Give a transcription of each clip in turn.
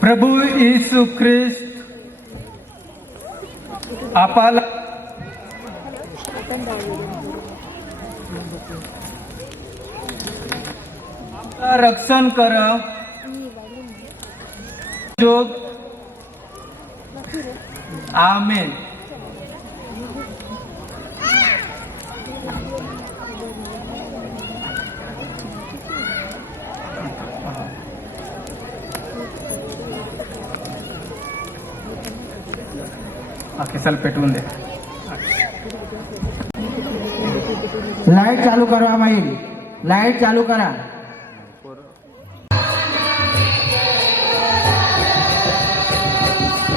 प्रभू येशू ख्रिस्त आपला रक्षण कर जोग आमेन. केसल पेटवून दे. लाईट चालू करा माई, लाईट चालू करा.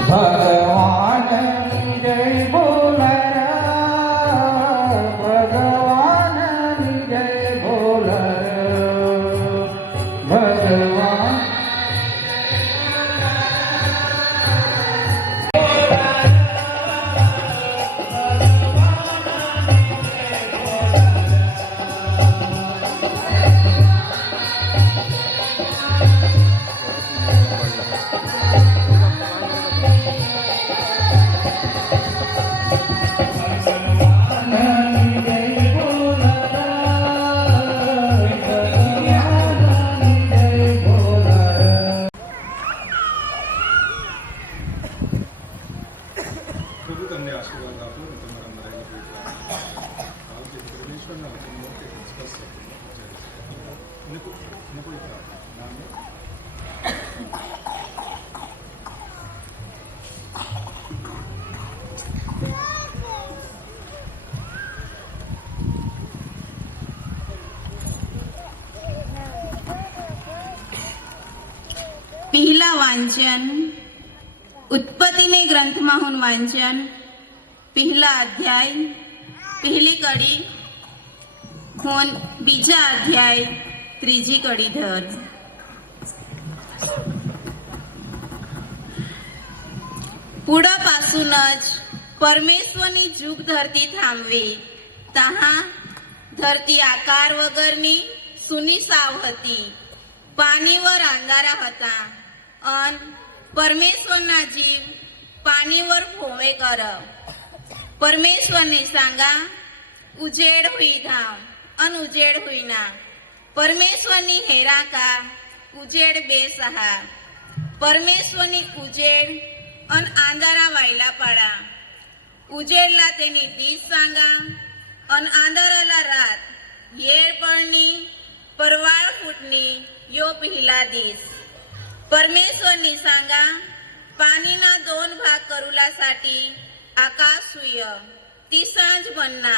भगवान जय बोला, भगवान जय बोला, भगवान पहिला वांचन उत्पत्तीने ग्रंथमाहून वांचन पहिला अध्याय पहिली कड़ी खून बीजा अध्याय त्रीजी कड़ी धर. पुढापासूनच परमेश्वरनी जुग धरती थांबवी तहा धरती आकार वगरनी सुनीसाव होती. पाणीवर अंधारा होता अन परमेश्वरना जीव पाणीवर फोवे कर. परमेश्वरने सांगा उजेड हुई धाम अन उजेड हुईना. परमेश्वरनी हेरा का उजेड बेसहा. परमेश्वरनी उजेड अन अंधारा व्हायला पाडा. उजेडला तेनी दिस सांगा अन अंधाराला रात. येळ पडणी परवाळ फुटणी यो पहिला दिस. परमेश्वरनी सांगा पाणीना दोन भाग करूलासाठी आकाश हुय. ती सांज बनना.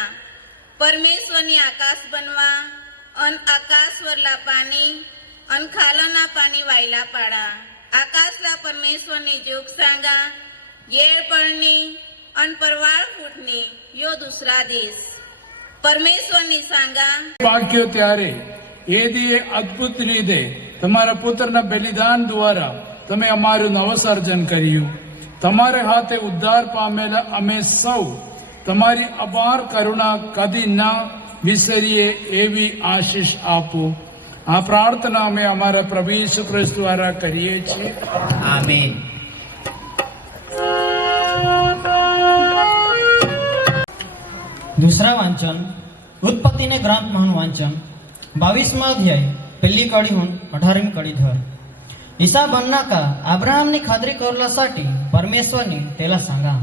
परमेश्वरनी आकाश बनवा अन आकाशवरला पाणी अन खालना पाणी व्हायला पाडा. आकाशला परमेश्वरनी जोग सांगा. येळ पडणी अन परवाळ फुटणी यो दुसरा दिस. परमेश्वरनी सांगा વાક્યો ત્યારે એ દી અદ્ભુત રીતે તમારા પુત્રના બલિદાન દ્વારા તમે અમારું નવસર્જન કર્યું. તમારે હાથે ઉદ્ધાર પામેલા અમે સૌ તમારી અપાર કરુણા કદી ના વિસરીએ એવી આશીષ આપો. આ પ્રાર્થના અમે અમારા પ્રભુ ઈસુ ખ્રિસ્ત દ્વારા કરીએ છીએ. આમેન. दूसरा वांचन उत्पत्ति ने ग्रंथ महान वांचन 22वां अध्याय पहली कड़ी हून 18वी कड़ी धर. ईसा बनना का अब्राहम ने खात्री करण्यासाठी परमेश्वरने त्याला सांगा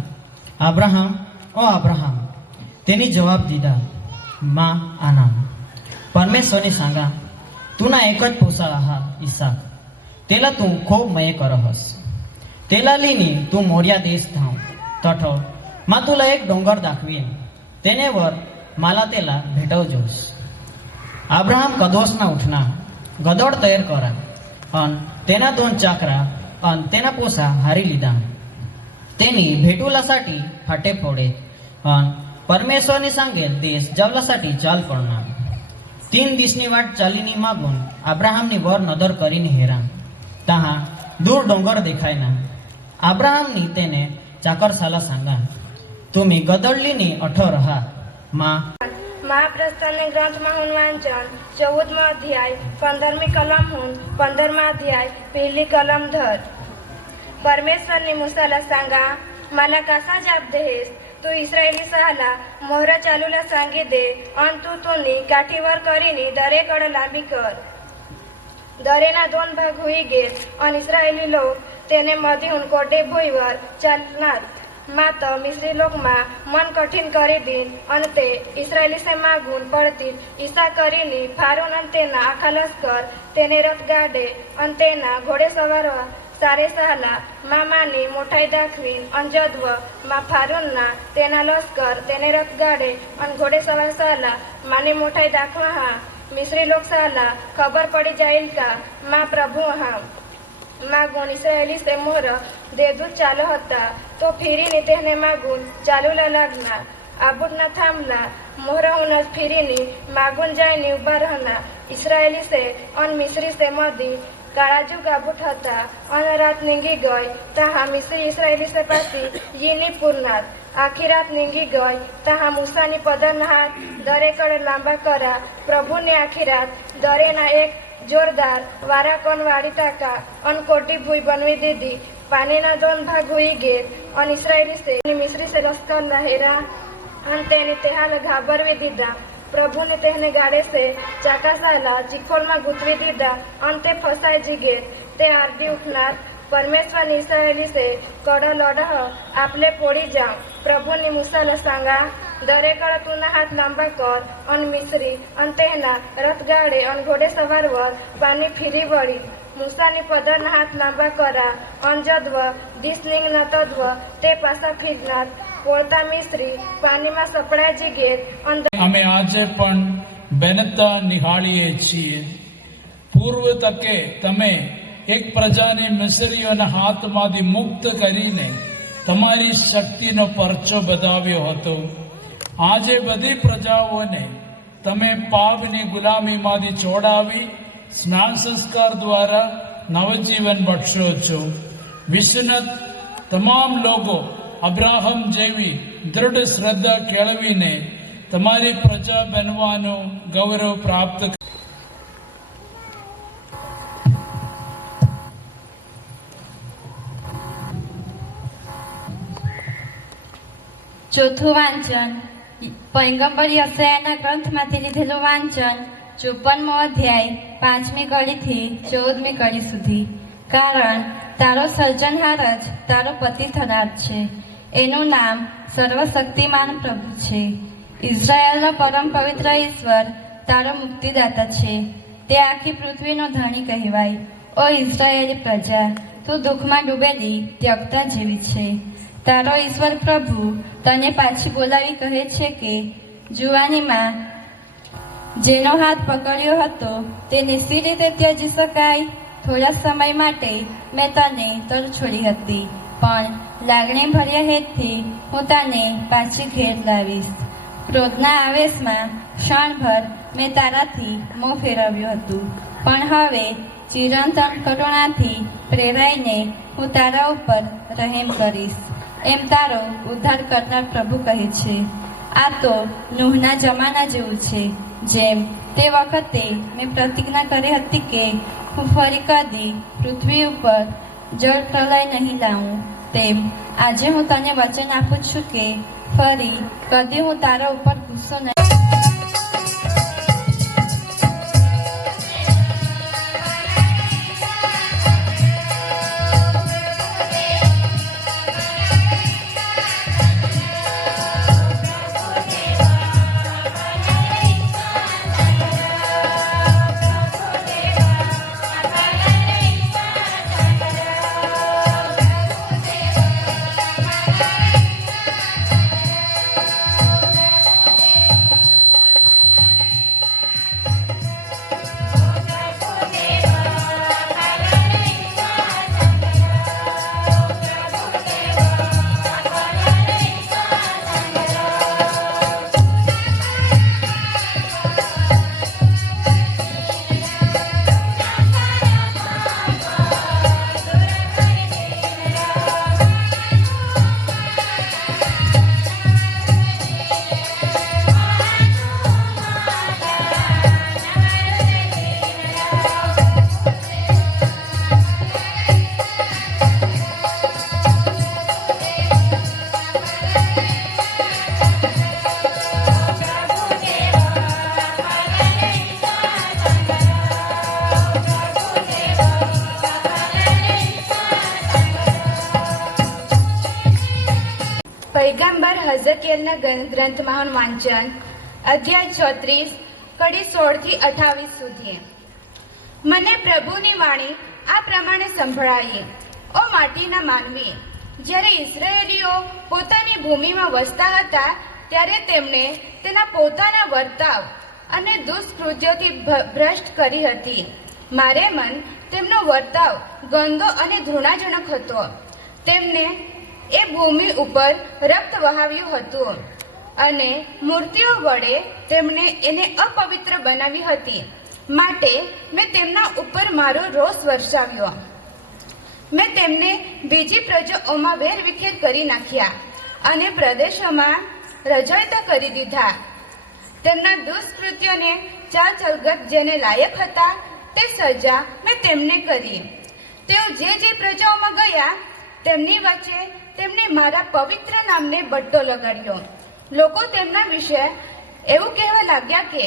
अब्राहम ओ अब्राहम. त्यांनी जवाब दिला मा आना. परमेश्वरने सांगा तुना एकच पोसाळा हा ईसाक. त्याला तू खूप मये करहस. त्याला लिनी तू मोर्या देश धाव तठ मा तुला एक डोंगर दाखवीन. તેને वर मला त्याला भेटवजोस. अब्राहम कदोसना उठना गदोड तयार करा अन तेना दोन चाकरा अन तेना पोसा हारी लीधा. तेनी भेटुलासाठी फाटे फोडे अन परमेश्वरनी सांगेल देश जवल्यासाठी चाल पडणार. 3 दिसनी वाट चालीनी मागून अब्राहमनी वर नजर કરીને હેરાન. तहा दूर डोंगर देखायना. अब्राहमनी તેને चाकरसाला सांगा, तुम्ही गदडलीनी अठो रहा. માં महाप्रस्थान ग्रंथमाहून वाचन 14मा अध्याय 15मी कलमहून 15मा अध्याय 1ली कलम धर. परमेश्वरनी मूसाला सांगा, मला कसा जाप देस, तू इस्रायली सहाला मोहर चालूला सांगी दे अन तू तुनी काठीवर करीनी दरेकड लांबी कर. दरेना 2 भाग होई गेल अन इस्रायली लोक તેને મધીહून કોટે ભોઈવર ચાલનાર. માત મિસ્રી લોકમાં મન કઠિન કરી દીન અને તે ઇસરાયલી સે માગુન પડતી ઈસા કરીને ફારૂન અને તેના આખા લશ્કર તેને રથ ગાડે અને તેના ઘોડે સવાર સારે સહલા મામાની મોટાઈ દાખવીન અંજદ્વ માં ફારૂનના તેના લશ્કર તેને રથ ગાડે અને ઘોડે સવાર સહલા માની મોટાઈ દાખવા હા મિસ્રી લોક સહલા ખબર પડી જાઈલ કા માં પ્રભુ હા मागून इस्रायली से मोहर देदूत चालू होता तो फिरीने तेने मागून चालूला लागणार. आबूडना थांबला. मोहराहूनच फिरीने मागून जायनी उभा राहणार. इस्रायली से अन मिस्री से मधी काळाजूग आबूट होता अन रात निंगी गई तहा मिस्री इस्रायली से पासी यीनी पूरणार. आखी रात निंगी गई तहा मूसानी पदरना हाथ दरेकड लांबा करा. प्रभुने आखी रात दरेना एक जोरदार वारा कोण वाढी टाका अन कोटी भुई बनवी दीदी. पाणीना 2 भाग होई गेल अन इस्रायली से मिस्री से लश्करला हेरा अन तेने तेहाला घाबरवी दीधा. प्रभुने तेने गाडे से चाकासाला चिखोलમાં ગૂંથવી દીધા અન તે ફસાઈ જી ગયેલ. તે આરડી ઉઠનાર. परमेश्वर इस्रायली से कड लढह आपले पोळी जाम. प्रभुनी मूसाला सांगा, दरेकड तुना हात लांबा कर अन मिस्री अन तेना रथ गाडे अन घोडे सवारवर पाणी फिरी वळी. मूसानी पदरना हात लांबा करा अन जद्व दिस निघना तद्व તે પાછા ફિરનાર. પોળતા મિસ્રી પાણીમાં સપડાજી ગયેલ અન અમે આજે પણ બહેનતા નિહાળીએ છીએ. પૂર્વ તકે તમે એક પ્રજાને મિસ્રીઓના હાથમાંથી મુક્ત કરીને તમારી શક્તિનો પરચો બતાવ્યો હતો. આજે બધી પ્રજાઓને તમે પાપની ગુલામીમાંથી છોડાવી સ્નાન સંસ્કાર દ્વારા નવજીવન બક્ષો છો. વિશ્વના તમામ લોકો અબ્રાહમ જેવી દૃઢ શ્રદ્ધા કેળવીને તમારી પ્રજા બનવાનું ગૌરવ પ્રાપ્ત. ચોથું વાંચન પૈગંબર યશાયાના ગ્રંથમાંથી લીધેલું વાંચન 54મો અધ્યાય 5મી કડીથી 14મી કડી સુધી. કારણ તારો સર્જનહાર જ તારો પતિ થનાર છે. એનું નામ સર્વશક્તિમાન પ્રભુ છે. ઇઝરાયલનો પરમ પવિત્ર ઈશ્વર તારો મુક્તિદાતા છે. તે આખી પૃથ્વીનો ધણી કહેવાય. ઓ ઇઝરાયેલી પ્રજા, તું દુઃખમાં ડૂબેલી ત્યક્તા જેવી છે. તારો ઈશ્વર પ્રભુ તને પાછી બોલાવી કહે છે કે જુવાનીમાં જેનો હાથ પકડ્યો હતો તેને સી રીતે ત્યજી શકાય. થોડા સમય માટે મેં તને તર છોડી હતી, પણ લાગણી ભર્યા હેતથી હું તને પાછી ઘેર લાવીશ. ક્રોધના આવેશમાં ક્ષણભર મેં તારાથી મોં ફેરવ્યું હતું, પણ હવે ચિરંતન કરુણાથી પ્રેરાઈને હું તારા ઉપર રહેમ કરીશ. એમ તારો ઉદ્ધાર કરનાર પ્રભુ કહે છે. આ તો નૂહના જમાના જેવું છે, જેમ તે વખતે મેં પ્રતિજ્ઞા કરી હતી કે હું ફરી કદી પૃથ્વી ઉપર જળ પ્રલય નહીં લાવું, તેમ આજે હું તને વચન આપું છું કે ફરી કદી હું તારા ઉપર ગુસ્સો નહીં. હઝકિયલના ગ્રંથમાં વાંચન અધ્યાય 36 કડી 16 થી 28 સુધી. મને પ્રભુની વાણી આ પ્રમાણે સંભળાઈ. ઓ માટીના માનવી, જ્યારે ઇઝરાયેલીઓ પોતાની ભૂમિમાં વસતા હતા ત્યારે તેમણે તેના પોતાના વર્તાવ અને દુષ્કૃત્યોથી ભ્રષ્ટ કરી હતી. મારે મન તેમનો વર્તાવ ગંદો અને ઘૃણાજનક હતો. તેમને એ ભૂમિ ઉપર રક્ત વહાવ્યું હતું અને મૂર્તિઓ વડે તેમણે એને અપવિત્ર બનાવી હતી. માટે મેં તેમના ઉપર મારો રોષ વરસાવ્યો. મેં તેમને બીજી પ્રજાઓમાં વેરવિખેર કરી નાખ્યા અને પ્રદેશોમાં રજળતા કરી દીધા. તેમના દુષ્કૃત્યોને ચાલ ચલગત જેને લાયક હતા તે સજા મેં તેમને કરી. તેઓ જે જે પ્રજાઓમાં ગયા તેમની વચ્ચે તેમણે મારા પવિત્ર નામને બટ્ટો લગાડ્યો. લોકો તેમના વિશે એવું કહેવા લાગ્યા કે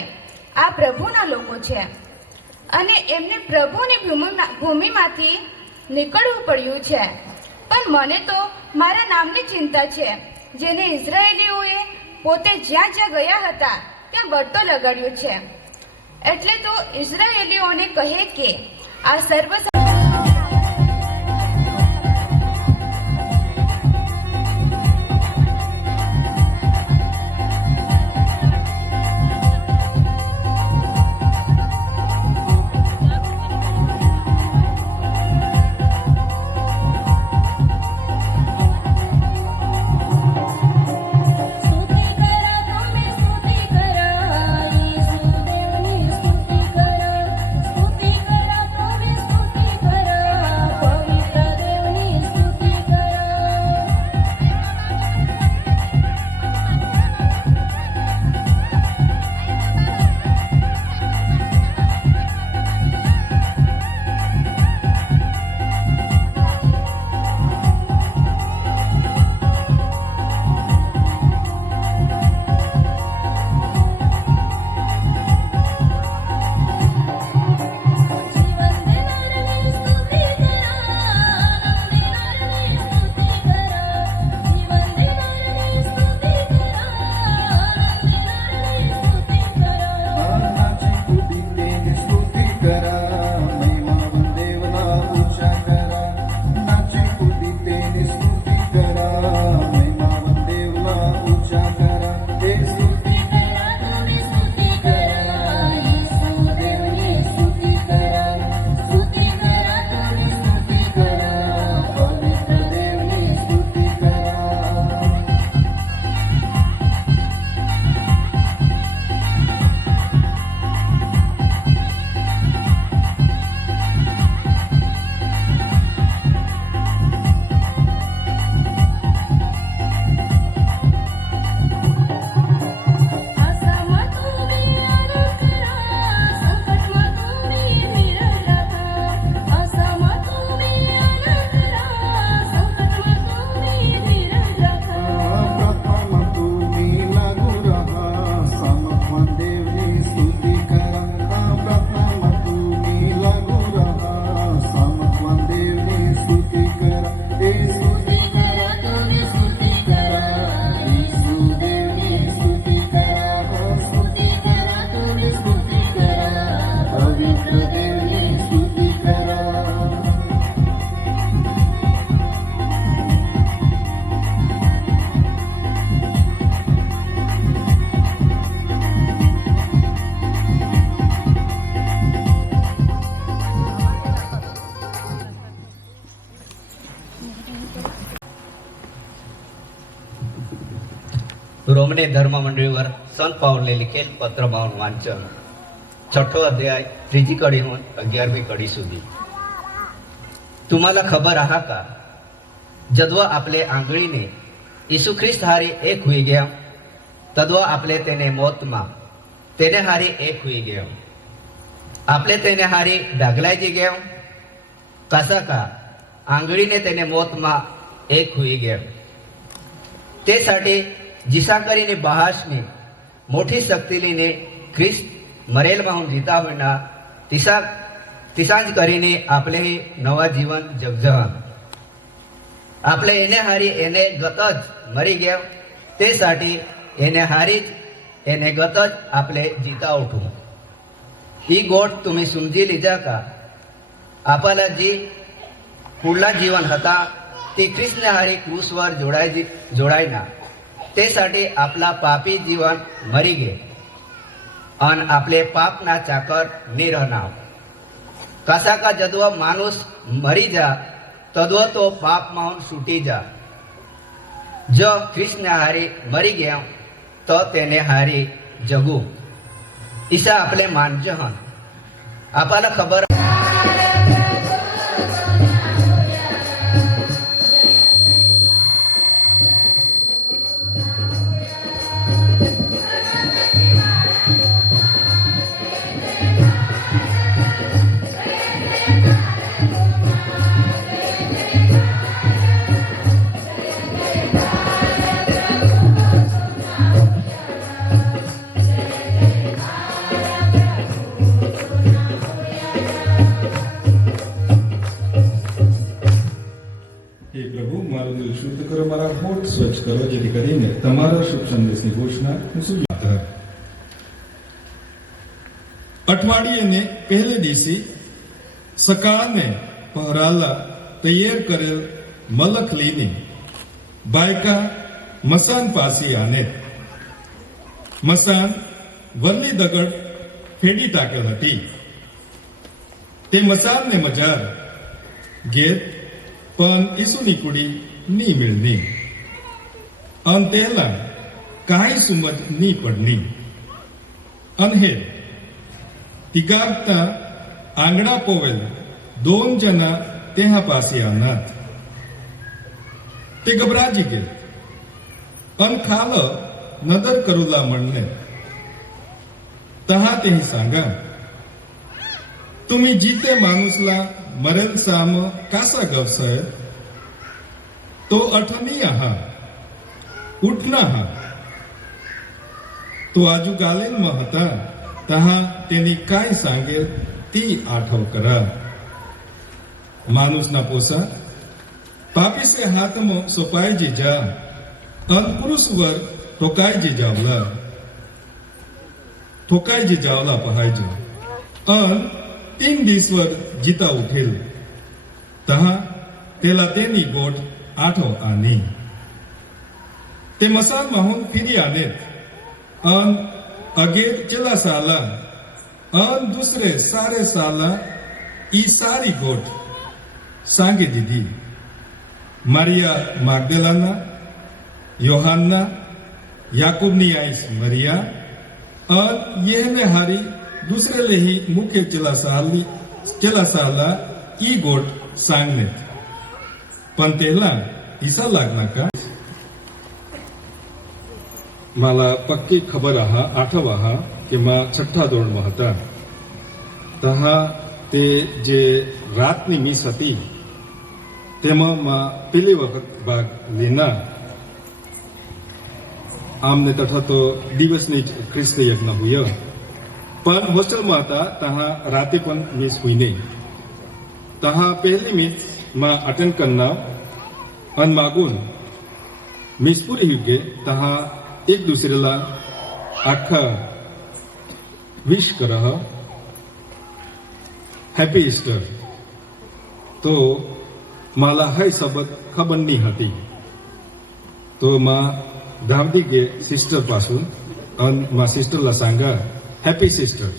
આ પ્રભુના લોકો છે અને એમને પ્રભુની ભૂમિમાંથી નીકળવું પડ્યું છે. પણ મને તો મારા નામની ચિંતા છે, જેને ઇઝરાયેલીઓએ પોતે જ્યાં જ્યાં ગયા હતા ત્યાં બટ્ટો લગાડ્યો છે. એટલે તો ઇઝરાયેલીઓને કહે કે આ સર્વ रोमने धर्म मंडळीवर संत पावले लिखेल पत्रमावून वाचन 6 अध्याय 3 कड़ीहून 11वी कड़ी सुधी. तुम्हाला खबर आहा का, जदवा आपले आंगळीने यीशु ख्रिस्त हारी एक हुई गया तदवा आपले तेने मौत मा तेने हारी एक हुई गया. आपले तेने हारी डागलाई जी गया कसा का आंगळीने तेने मौत मा एक हुई गया. ते साठी जिसा करीने बहाशने मोठी शक्ति लीने ख्रिस्त मरेल माहून जीता होना तिसांज करीने आपले ही नवा जीवन जगजहन. आपले एने हारी एने गतज मरी गया त्यासाठी એને હારી જ એને ગત જ આપણે જીતા उठू. ही गोष्ट तुम्ही समजी लिजा का? आपल्याला जी पुढला जीवन होता ती ख्रिस्ने हारी क्रूसवर जोडायना. त्यासाठी आपला पापी जीवन मरी गे आणि आपले पापना चाकर निरहना. कसा का जदव माणूस मरी जा तदव तो पाप माहून सुटी जा. जो ख्रिस्ने हारी मरी गया तो तेने हारी जगू. ईसा आपले मानजे हन. आपल्याला खबर હે પ્રભુ, મારું દિલ શુદ્ધ કરો, મારા હોઠ સ્વચ્છ કરો, જેથી કરીને તમારા શુભ સંદેશની ઘોષણા હું સુજાતા. અઠવાડિયે ને પહેલે દિવસે સકાળને પહરાલા તૈયાર કરેલ મલખ લઈને બાયકા મસાન પાસે આને. મસાન વરલી દગડ ફેડી ટાકેલ હતી. તે મસાનને મજાર ઘેર પણ ઈસુની કુડી ની મિળની. અન તેલા કાંઈ સુમત ની પડની. અનહેર तिगागता आंगणा पोवेल 2 जना तेहा पासी आनात. ते घबराजी गे अन खाल नदर करूला म्हणणे. तहा तेही सांगा, तुम्ही जीते माणूसला मरेल साम कासा गवसय तो अठनी आहा उठना हा. तो आजू गालेल म હતા तहा तेनी काय सांगेल ती आठव करा. माणूस ना पोसा पापी से हाथ में सोपाय जी जा अन पुरुष वर ठोकाय जी जावला पहाय जा अन 3 दिवस वर जीता उठेल. तहा तेला तेनी गोट आठव आनी. ते मसाल माहून फिरी आनेत अन अगेर चला साला अन दुसरे सारे साला ई सारी गोट सांगे दीदी. मारिया मागदलाना, योहान्ना, याकूबनी आईस मरिया अन यह में हारी दूसरे ले ही मुख्य चला साला ई गोट सांगने. पण तेला ईसा लागना का? मला पक्की खबर आठव की मा 6ठा ધોરણમાં હતા. તહા તે જે રાતની મિસ હતી તેમાં मा પેલી વખત ભાગ લેના. આમને તથા તો દિવસની જ ખ્રિસ્ત યજ્ઞ હુય. પણ હોસ્ટેલમાં હતા તહા રાતે પણ મિસ હુઈ નહીં. તહા પહેલી મિસ માં અટેન્ડ करना अन मागून मिस पूरी हुई गे तहा एक दुसरेला आखा विश कर हैप्पी ईस्टर. तो मला हाय सबत खबर नहीं हती. तो मा धावती गे सिस्टर पासून अन मा सिस्टरला सांगा हैप्पी सिस्टर.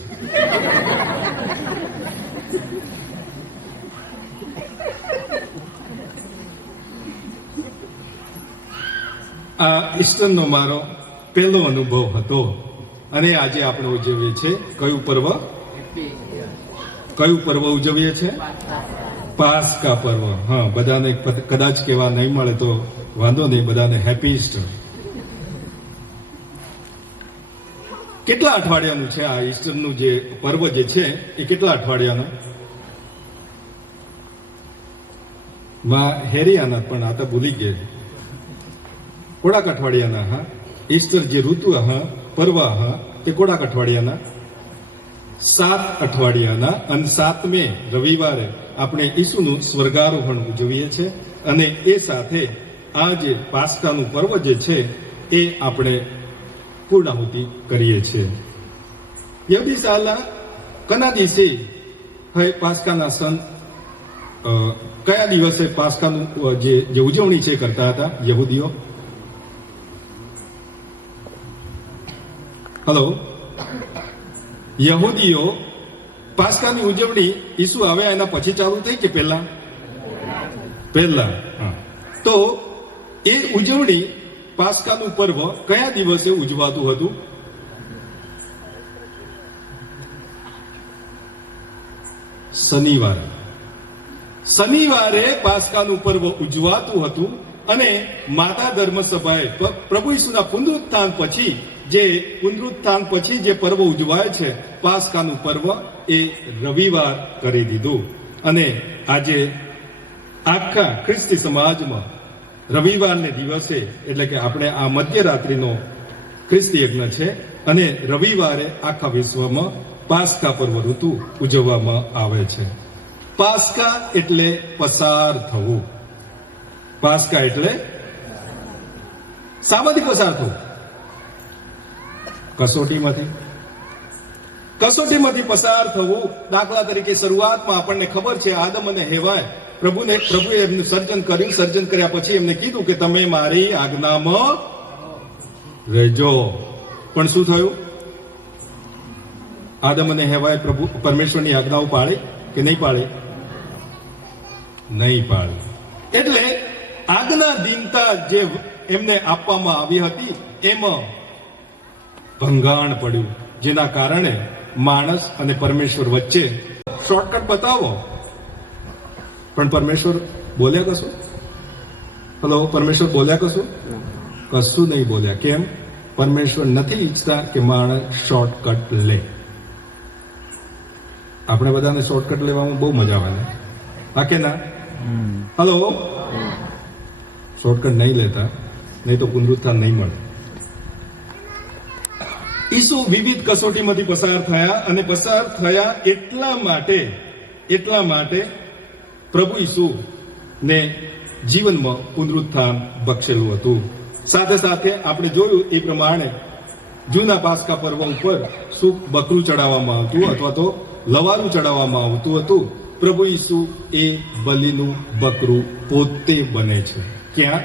આ ઈસ્ટરનો મારો પહેલો અનુભવ હતો અને આજે આપણે ઉજવીએ છીએ કયું પર્વ ઉજવીએ છીએ? પાસ્કા પર્વ. હા, બધાને કદાચ કહેવા નહીં મળે તો વાંધો નહીં, બધાને હેપી ઈસ્ટર. કેટલા અઠવાડિયાનું છે આ ઈસ્ટરનું જે પર્વ જે છે એ કેટલા અઠવાડિયાનું? માં હેરિયાના પણ આ તો ભૂલી ગયા. કોડાક અઠવાડિયાના. હા, ઈસ્ટર જે ઋતુ પર્વ તે કોડાક અઠવાડિયાના? 7 અઠવાડિયાના. અને 7મે રવિવારે આપણે ઈસુનું સ્વર્ગારોહણ ઉજવીએ છીએ અને એ સાથે આ જે પાસ્કાનું પર્વ જે છે એ આપણે પૂર્ણાહુતિ કરીએ છીએ. યહૂદી શાલા કના દિવસે હવે પાસ્કાના સન કયા દિવસે પાસ્કાનું જે ઉજવણી છે કરતા હતા યહૂદીઓ? હલો, યહૂદીઓ પાસ્કાની ઉજવણી ઈસુ આવ્યા એના પછી ચાલુ થઈ કે પહેલા? હા. તો એ ઉજવણી પાસ્કાનું પર્વ કયા દિવસે ઉજવાતું હતું? શનિવારે પાસ્કાનું પર્વ ઉજવાતું હતું. અને માતા ધર્મસભાએ પ્રભુ ઈસુના પુનરુત્થાન પછી જે પર્વ ઉજવાય છે પાસ્કાનું પર્વ એ રવિવાર કરી દીધું. અને આજે આખા ખ્રિસ્તી સમાજમાં રવિવારને દિવસે એટલે કે આપણે આ મધ્યરાત્રિનો ખ્રિસ્તી યજ્ઞ છે અને રવિવારે આખા વિશ્વમાં પાસ્કા પર્વ ઋતુ ઉજવવામાં આવે છે. પાસ્કા એટલે પસાર થવું. પાસ્કા એટલે શામાંથી પસાર થવું? કસોટીમાંથી પસાર થવું. દાખલા તરીકે શરૂઆતમાં આપણને ખબર છે આદમ અને હેવાએ પ્રભુએ એમનું સર્જન કર્યા પછી એમને કીધું કે તમે મારી આજ્ઞામાં રહેજો. પણ શું થયું? આદમ અને હેવાએ પરમેશ્વરની આજ્ઞાઓ પાળી કે નહીં પાળી? નહીં પાળી. એટલે આજ્ઞાધીનતા જે એમને આપવામાં આવી હતી એમાં ભંગાણ પડ્યું, જેના કારણે માણસ અને પરમેશ્વર વચ્ચે શોર્ટકટ બતાવો. પણ પરમેશ્વર બોલ્યા કશું? હલો, પરમેશ્વર બોલ્યા કશું? કશું નહીં બોલ્યા. કેમ? પરમેશ્વર નથી ઈચ્છતા કે માણસ શોર્ટકટ લે. આપણે બધાને શોર્ટકટ લેવામાં બહુ મજા આવે ને, હા કે ના? હલો, શોર્ટકટ નહીં લેતા, નહીં તો પુનરુત્થાન નહીં મળે. ઈસુ વિવિધ કસોટીમાંથી પસાર થયા અને પસાર થયા એટલા માટે પ્રભુ ઈસુ ને જીવનમાં પુનરુત્થાન બક્ષેલું હતું. સાથે સાથે આપણે જોયું એ પ્રમાણે જૂના પાસ્કા પર્વ ઉપર શું બકરું ચડાવવામાં આવતું અથવા તો લવારું ચડાવવામાં આવતું હતું. પ્રભુ ઈસુ એ બલિનું બકરું પોતે બને છે. ક્યાં?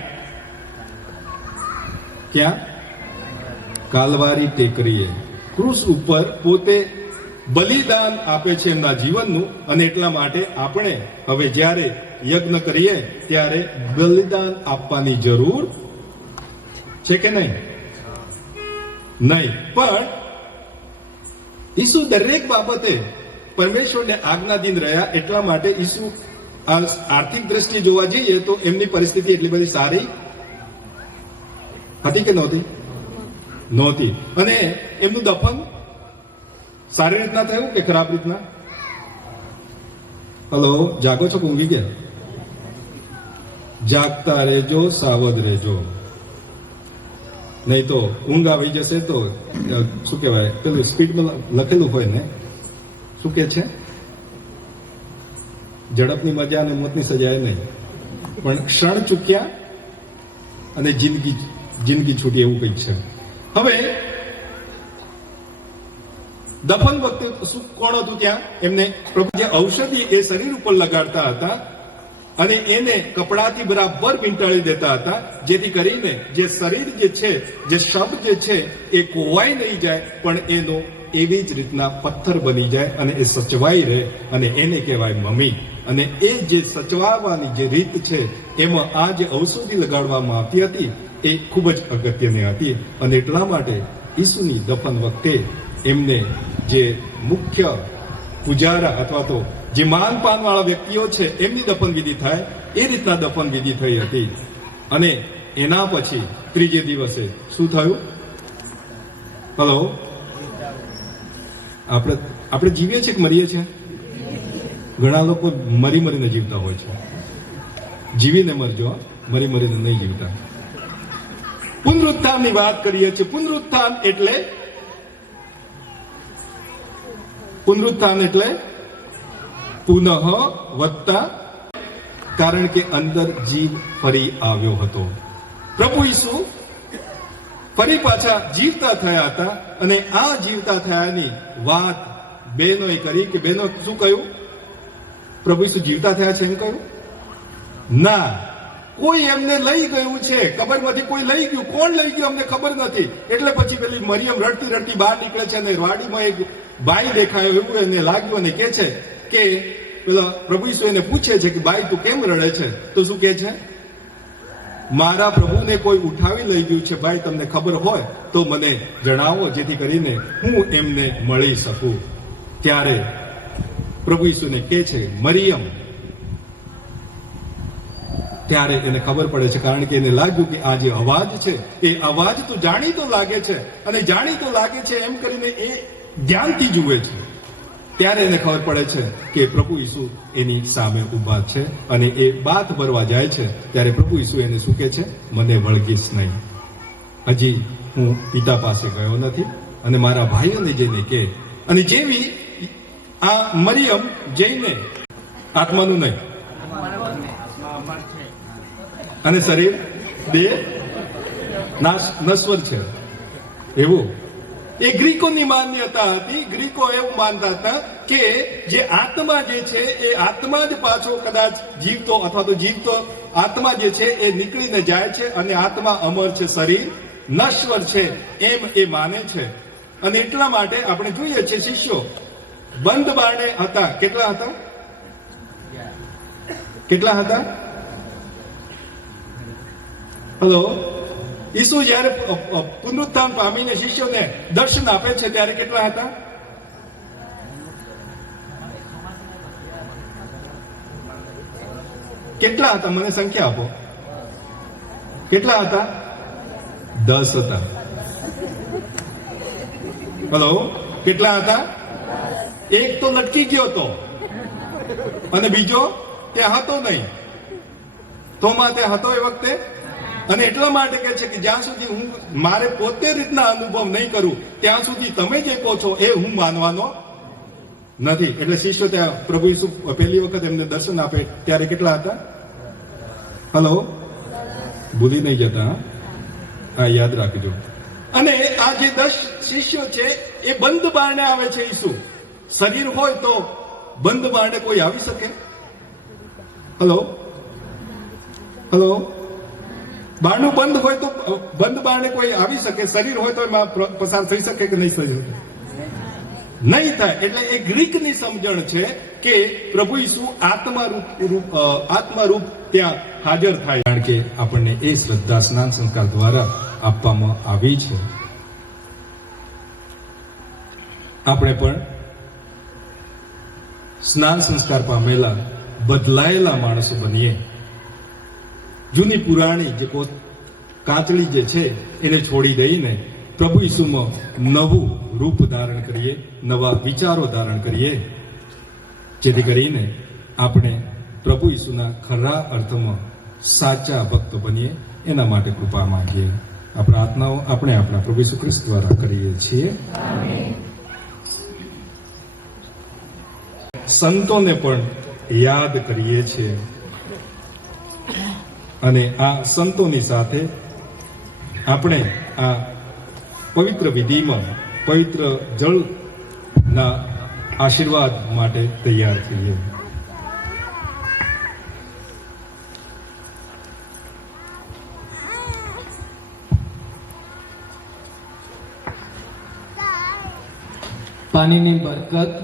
કાલવારી ટેકરીએ ક્રૂસ ઉપર પોતે બલિદાન આપે છે એમના જીવનનું. અને એટલા માટે આપણે હવે જ્યારે યજ્ઞ કરીએ ત્યારે બલિદાન આપવાની જરૂર છે કે નહીં? પણ ઈસુ દરેક બાબતે પરમેશ્વરને આજ્ઞાધીન રહ્યા. એટલા માટે ઈસુ આર્થિક દ્રષ્ટિએ જોવા જઈએ તો એમની પરિસ્થિતિ એટલી બધી સારી હતી કે નહોતી. અને એમનું દફન સારી રીતના થયું કે ખરાબ રીતના? હલો, જાગો છો કે ઊંઘી ગયા? જાગતા રહેજો, સાવધ રહેજો, નહીં તો ઊંઘ આવી જશે તો શું કહેવાય, પેલું સ્પીડમાં લખેલું હોય ને, શું કે છે, ઝડપની મજા અને મોતની સજાએ નહીં, પણ ક્ષણ ચૂક્યા અને જિંદગી છૂટી, એવું કંઈક છે. હવે દફન વખતે શું કોણ હતું ત્યાં? એમને પ્રભુ જે ઔષધિ એ શરીર ઉપર લગાડતા હતા અને એને કપડાથી બરાબર વીંટાળી દેતા હતા, જેથી કરીને જે શરીર જે છે, જે શબ્દ જે છે એ કોવાઈ નહીં જાય, પણ એનો એવી જ રીતના પથ્થર બની જાય અને એ સચવાઈ રહે, અને એને કહેવાય મમી. અને એ જે સચવાવાની જે રીત છે એમાં આ જે ઔષધિ લગાડવામાં આવતી હતી એ ખૂબ જ અગત્યની હતી. અને એટલા માટે ઈસુની દફન વખતે એમને જે મુખ્ય પૂજારા અથવા તો જે માનપાન વાળા વ્યક્તિઓ છે એમની દફન વિધિ થાય એ રીતના દફન વિધિ થઈ હતી. અને એના પછી ત્રીજે દિવસે શું થયું? હલો, આપણે જીવીએ છીએ કે મરીએ છીએ? ઘણા લોકો મરીને જીવતા હોય છે. જીવીને મરજો, મરીને નહીં જીવતા. પુનરુત્થાનની વાત કરીએ છીએ. પુનરુત્થાન એટલે પુનઃ વત્તા, કારણ કે અંદર જીવ ફરી આવ્યો હતો. પ્રભુ ઈસુ ફરી પાછા જીવતા થયા હતા અને આ જીવતા થયાની વાત બહેનોએ કરી કે બહેનો શું કહ્યું? પ્રભુ ઈસુ જીવતા થયા છે એમ કહ્યું? ના, કોઈ એમને લઈ ગયું છે, કબરમાંથી કોઈ લઈ ગયું. કોણ લઈ ગયું અમને ખબર નથી. એટલે પછી પેલી મરિયમ રડતી રડતી બહાર નીકળે છે અને વાડીમાં એક બાઈ દેખાયો એવું એને લાગ્યું અને કે છે કે પેલા પ્રભુ ઈસુ એને પૂછે છે કે બાઈ તું કેમ રડે છે? તો શું કે છે? મારા પ્રભુને કોઈ ઉઠાવી લઈ ગયું છે. ભાઈ તમને ખબર હોય તો મને જણાવો જેથી કરીને હું એમને મળી શકું. ત્યારે પ્રભુ ઈસુને કે છે મરિયમ. ત્યારે એને ખબર પડે છે, કારણ કે એને લાગ્યું કે આ જે અવાજ છે એ અવાજ તો જાણીતો લાગે છે અને જાણીતો લાગે છે એમ કરીને એ ધ્યાનથી જુએ છે. ત્યારે એને ખબર પડે છે કે પ્રભુ ઈસુ એની સામે ઊભા છે અને એ બાથ ભરવા જાય છે. ત્યારે પ્રભુ ઈસુ એને શું કહે છે? મને વળગીશ નહીં, હજી હું પિતા પાસે ગયો નથી અને મારા ભાઈઓને જઈને કે. અને જેવી આ મરિયમ જઈને આત્માનું નહીં અને શરીર બે નશ્વર છે એવું એ ગ્રીકોની માન્યતા હતી. ગ્રીકો એવું માનતા હતા કે જે આત્મા જે છે એ આત્મા જ પાછો કદાચ જીવતો અથવા તો જીવતો આત્મા જે છે એ નીકળીને જાય છે અને આત્મા અમર છે, શરીર નશ્વર છે એમ એ માને છે. અને એટલા માટે આપણે જોઈએ છે શિષ્યો બંધ બારણે હતા. કેટલા હતા? કેટલા હતા? હલો, ઈસુ જયારે પુનરુત્થાન પામીને શિષ્યોને દર્શન આપે છે ત્યારે કેટલા હતા? કેટલા હતા? મને સંખ્યા આપો. કેટલા હતા? 10 હતા. હલો, કેટલા હતા? એક તો લટકી ગયો હતો અને બીજો ત્યાં હતો નહીં. થોમા ત્યાં હતો એ વખતે. અને એટલા માટે કહે છે કે જ્યાં સુધી હું મારે પોતે રીતના અનુભવ નહીં કરું ત્યાં સુધી તમે જે કહો છો એ હું માનવાનો નથી. એટલે શિષ્યો ત્યાં પ્રભુ ઈસુ પહેલી વખત એમને દર્શન આપે ત્યારે કેટલા હતા? હલો, ભૂલી નહીં જતા, હા યાદ રાખજો. અને આ જે 10 શિષ્યો છે એ બંધ બારણે આવે છે. ઈસુ શરીર હોય તો બંધ બારણે કોઈ આવી શકે? હલો, હલો, બારણું બંધ હોય તો બંધ બારણે કોઈ આવી શકે? શરીર હોય તો એમાં પસાર થઈ શકે કે નહીં થઈ શકે? નહીં થાય. એટલે એ ગ્રીકની સમજણ છે કે પ્રભુ ઈસુ આત્મારૂપ ત્યાં હાજર થાય. કારણ કે આપણને એ શ્રદ્ધા સ્નાન સંસ્કાર દ્વારા આપવામાં આવી છે. આપણે પણ સ્નાન સંસ્કાર પામેલા બદલાયેલા માણસો બનીએ. જૂની પુરાણી જે કાચળી જે છે એને છોડી દઈને પ્રભુ ઈસુમાં નવું રૂપ ધારણ કરીએ, નવા વિચારો ધારણ કરીએ, જેથી કરીને આપણે પ્રભુ ઈસુના ખરા અર્થમાં સાચા ભક્તો બનીએ. એના માટે કૃપા માંગીએ. આ પ્રાર્થનાઓ આપણે આપણા પ્રભુ ઈસુ ખ્રિસ્ત દ્વારા કરીએ છીએ. સંતોને પણ યાદ કરીએ છીએ અને આ સંતોની સાથે આપણે આ પવિત્ર વિધિમાં પવિત્ર જળના આશીર્વાદ માટે તૈયાર થઈએ. પાણીની બરકત.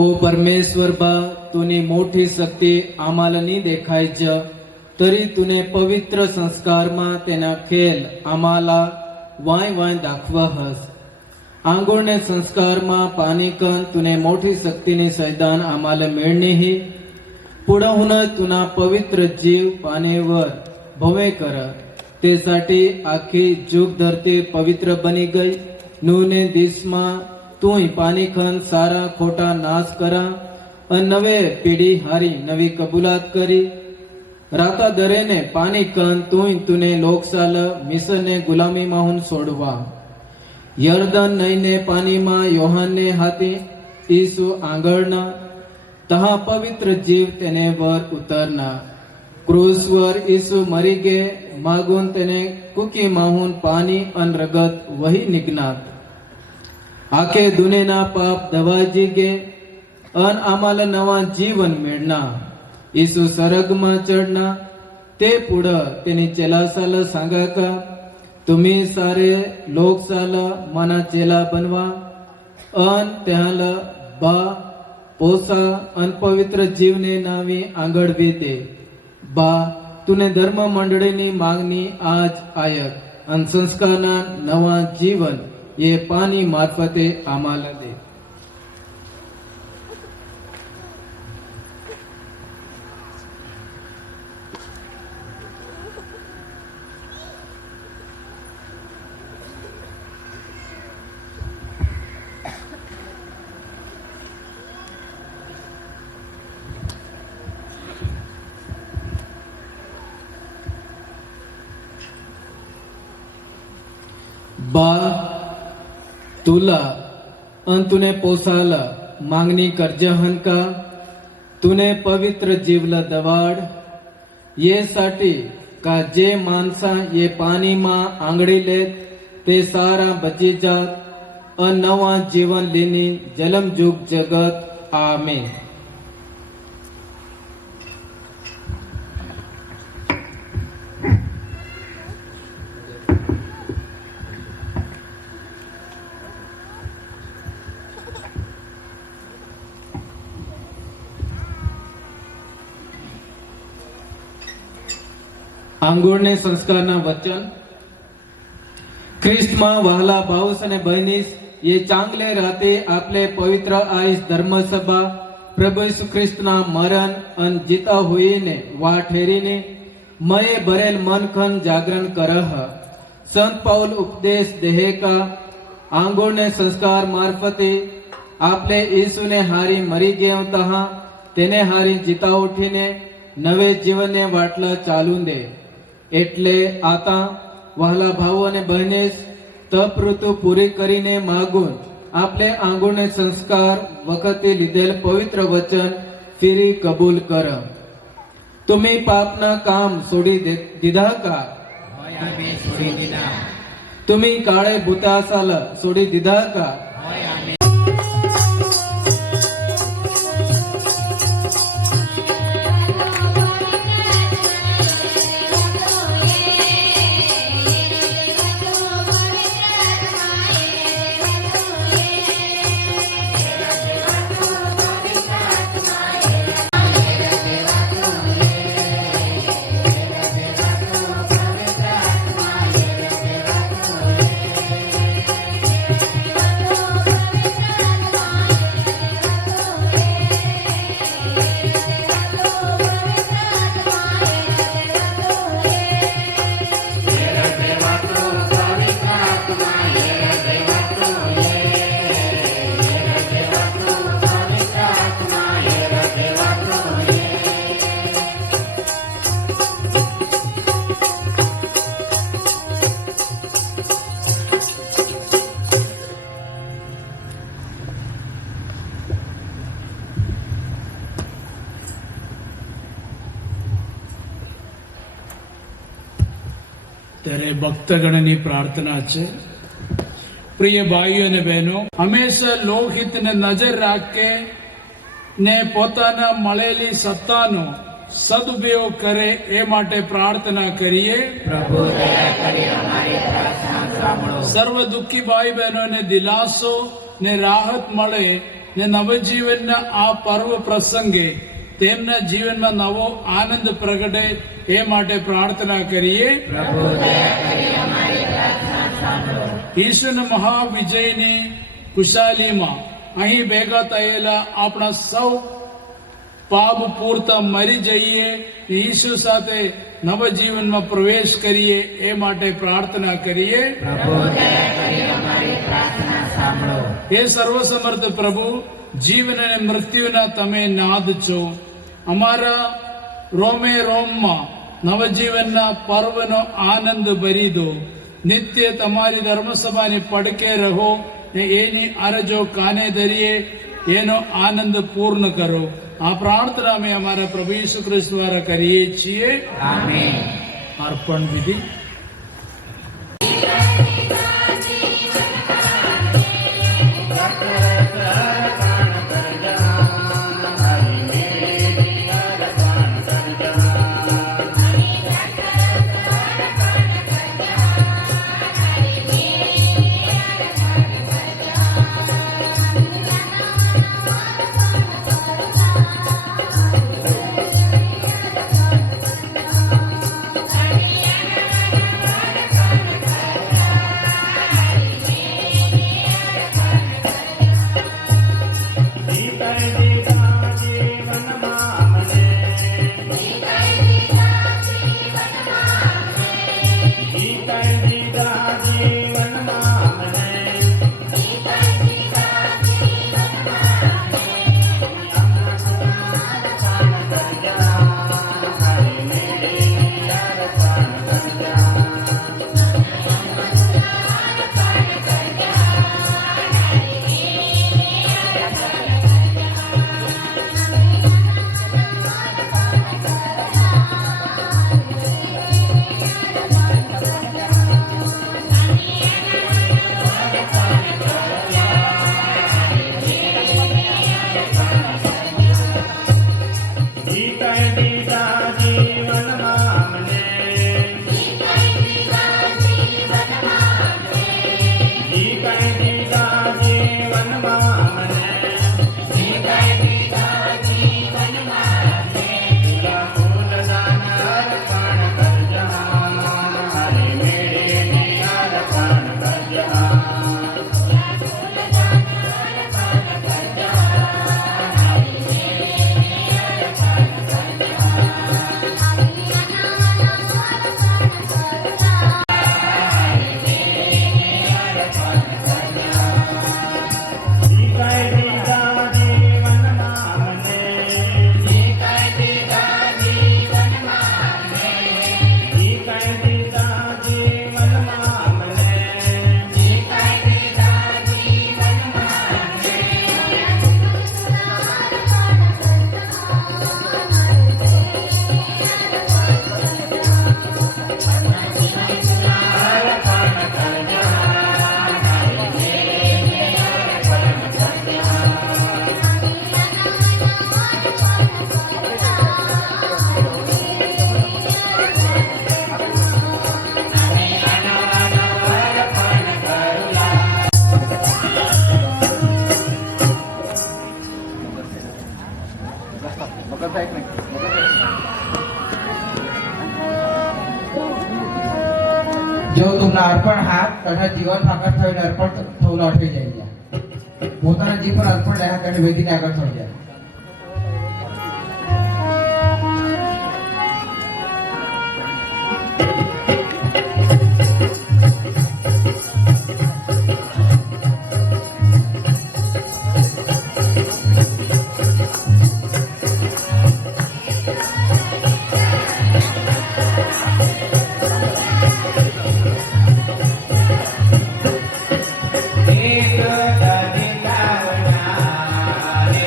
ओ परमेश्वर बा तुने मोठी शक्ती आम्हाला नी देखाय ज तरी तुने पवित्र संस्कार मा तेना खेल आम्हाला वाय वाय दाखवा हस. आंगुळने संस्कार मा पाणी कन तुने मोठी शक्तीने संविधान आम्हाला मिळणे ही पुढहून तुना पवित्र जीव पाण्यावर भवे कर. तेसाठी आखी जुग धरती पवित्र बनी गई. नूने दिसमा तू पानी खन सारा खोटा नाश करा अन नवे पीढ़ी हारी नवी कबूलात करी. राता दरे ने पानी कन तूने लोकसाल मिस्र ने गुलामी माहून सोडवा. यर्दन नई ने पानी मा योहान ने हाथी ईसु आंगळना तहाँ पवित्र जीव तेने वर उतरना। क्रूस वर यीशु मरी गे मागून तेने कुकी माहून पाणी अन रगत वही निघनात। आखे दुनेना पाप दवाजी गे अन आम्हाला नवा जीवन मिळना। यीशु सरगमा चढना ते पुढं तेने चेलासाला सांगा का तुम्ही सारे लोक साला मना चेला बनवा अन त्याला बा पोसा अन पवित्र जीवने नावी आंगडवी दे। बा तुने धर्म मंडळीनी मागणी आज आयक अन संस्कारना नवा जीवन ये पाणी मार्फते आम्हाला दे। बा तुला अन तुने पोसाला मागणी करजहन का तुने पवित्र जीवला दवाड ये साठी का जे माणसा ये पाणी मा आंगडी लेत ते सारा बची जात अन नवा जीवन लेनी जलम जुग जगत आमेन। આંગોળને સંસ્કારના વચન ખ્રિસ્તમાં વહાલા ભાઉસ અને બહેનીસ ये चांगले राते आपले पवित्र आईस धर्मसभा प्रभु यीशु ख्रिस्तना मरण अन जीता होईने वा ठेरीने मये भरेल मनखन जागरण करह। संत पाउल उपदेश देहे का आंगोळने संस्कार मार्फते आपले यीशु ने हारी मरी गये तहा तेने हारी जीता उठीने नवे जीवने वाटला चालून दे। એટલે આતા વહાલા ભાવો અને બહેનેસ તપ ઋતુ પૂરી કરીને માગુન આપણે આંગોળને સંસ્કાર વખતે લીધેલ પવિત્ર વચન ફેરી કબૂલ કર। तुम्ही પાપના કામ છોડી દીધા का तुम्ही કાળે ભૂતાસાલ છોડી દીધા का ત્યારે ભક્તગણની પ્રાર્થના છે। પ્રિય ભાઈઓ અને બહેનો, હંમેશા લોકહિતને નજર રાખે ને પોતાના મળેલી સત્તાનો સદુપયોગ કરે એ માટે પ્રાર્થના કરીએ। સર્વ દુઃખી ભાઈ બહેનોને દિલાસો ને રાહત મળે ને નવજીવનના આ પર્વ પ્રસંગે તેમના જીવનમાં નવો આનંદ પ્રગટે એ માટે પ્રાર્થના કરીએ। ઈશ્વરના મહાવિજયની ખુશાલીમાં અહીં ભેગા થયેલા આપણા સૌ પાપ પૂરતા મરી જઈએ, ઈશ્વર સાથે નવજીવનમાં પ્રવેશ કરીએ એ માટે પ્રાર્થના કરીએ। હે સર્વસમર્થ પ્રભુ, જીવન અને મૃત્યુના તમે નાદ છો। અમારા રોમે રોમમાં નવજીવનના પર્વનો આનંદ ભરી દો। નિત્ય તમારી ધર્મસભાની પડકે રહો ને એની અરજો કાને ધરીએ એનો આનંદ પૂર્ણ કરો। આ પ્રાર્થના અમે અમારા પ્રભુ ઈસુ ખ્રિસ્ત દ્વારા કરીએ છીએ. આમેન. અર્પણ વિધિ. જો તુમના અર્પણ હાથ તથા જીવન પ્રકટ થઈને અર્પણ થવું અટકી જાય પોતાના જીવન અર્પણ રહ્યા તેને વેદીને આગળ થઈ જાય. એક દાદી લાવના રે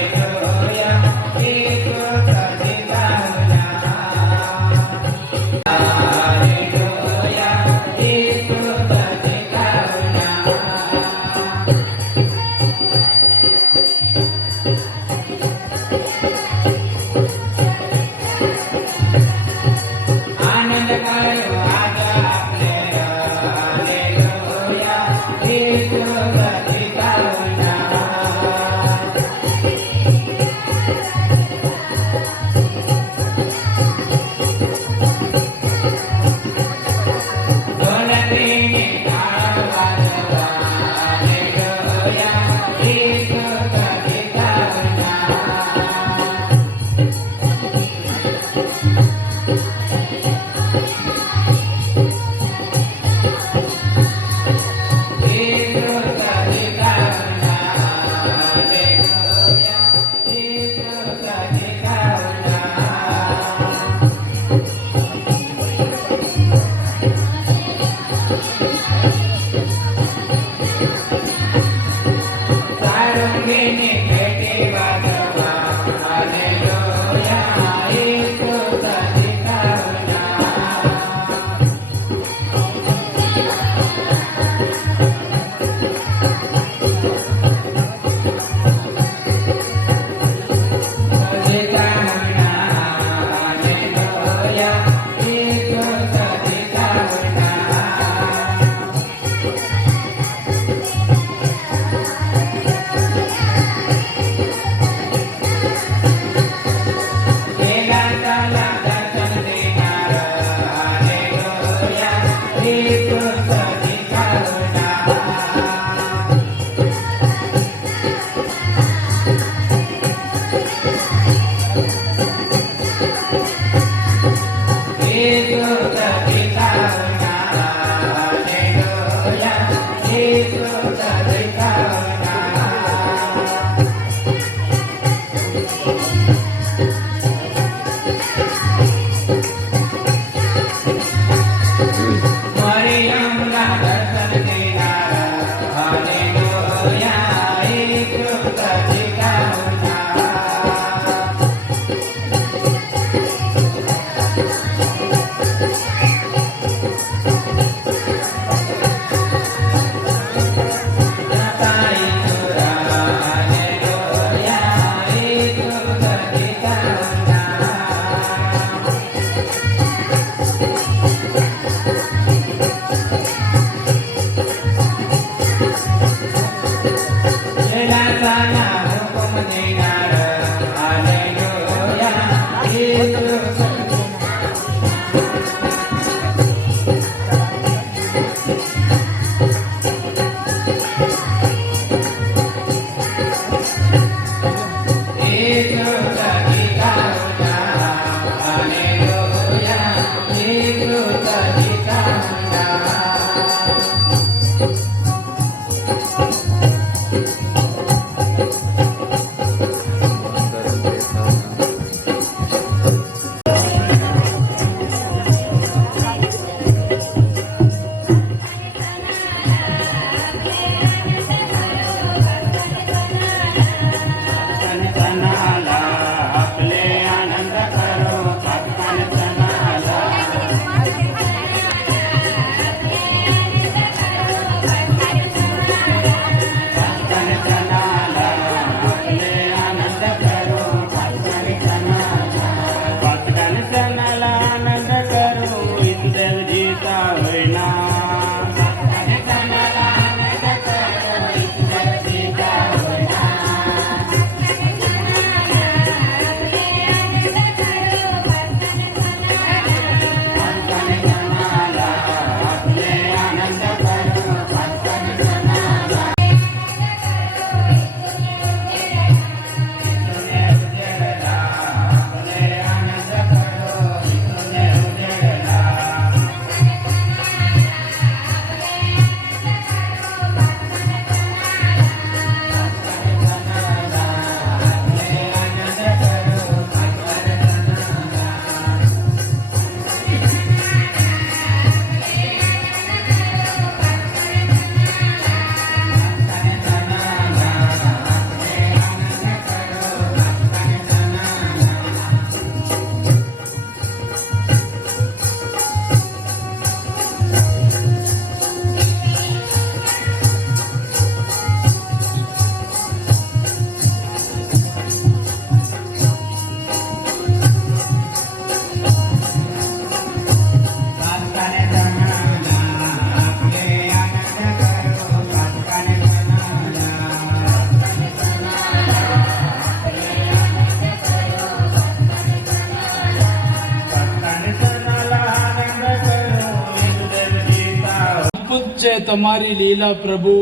છે તમારી લીલા પ્રભુ.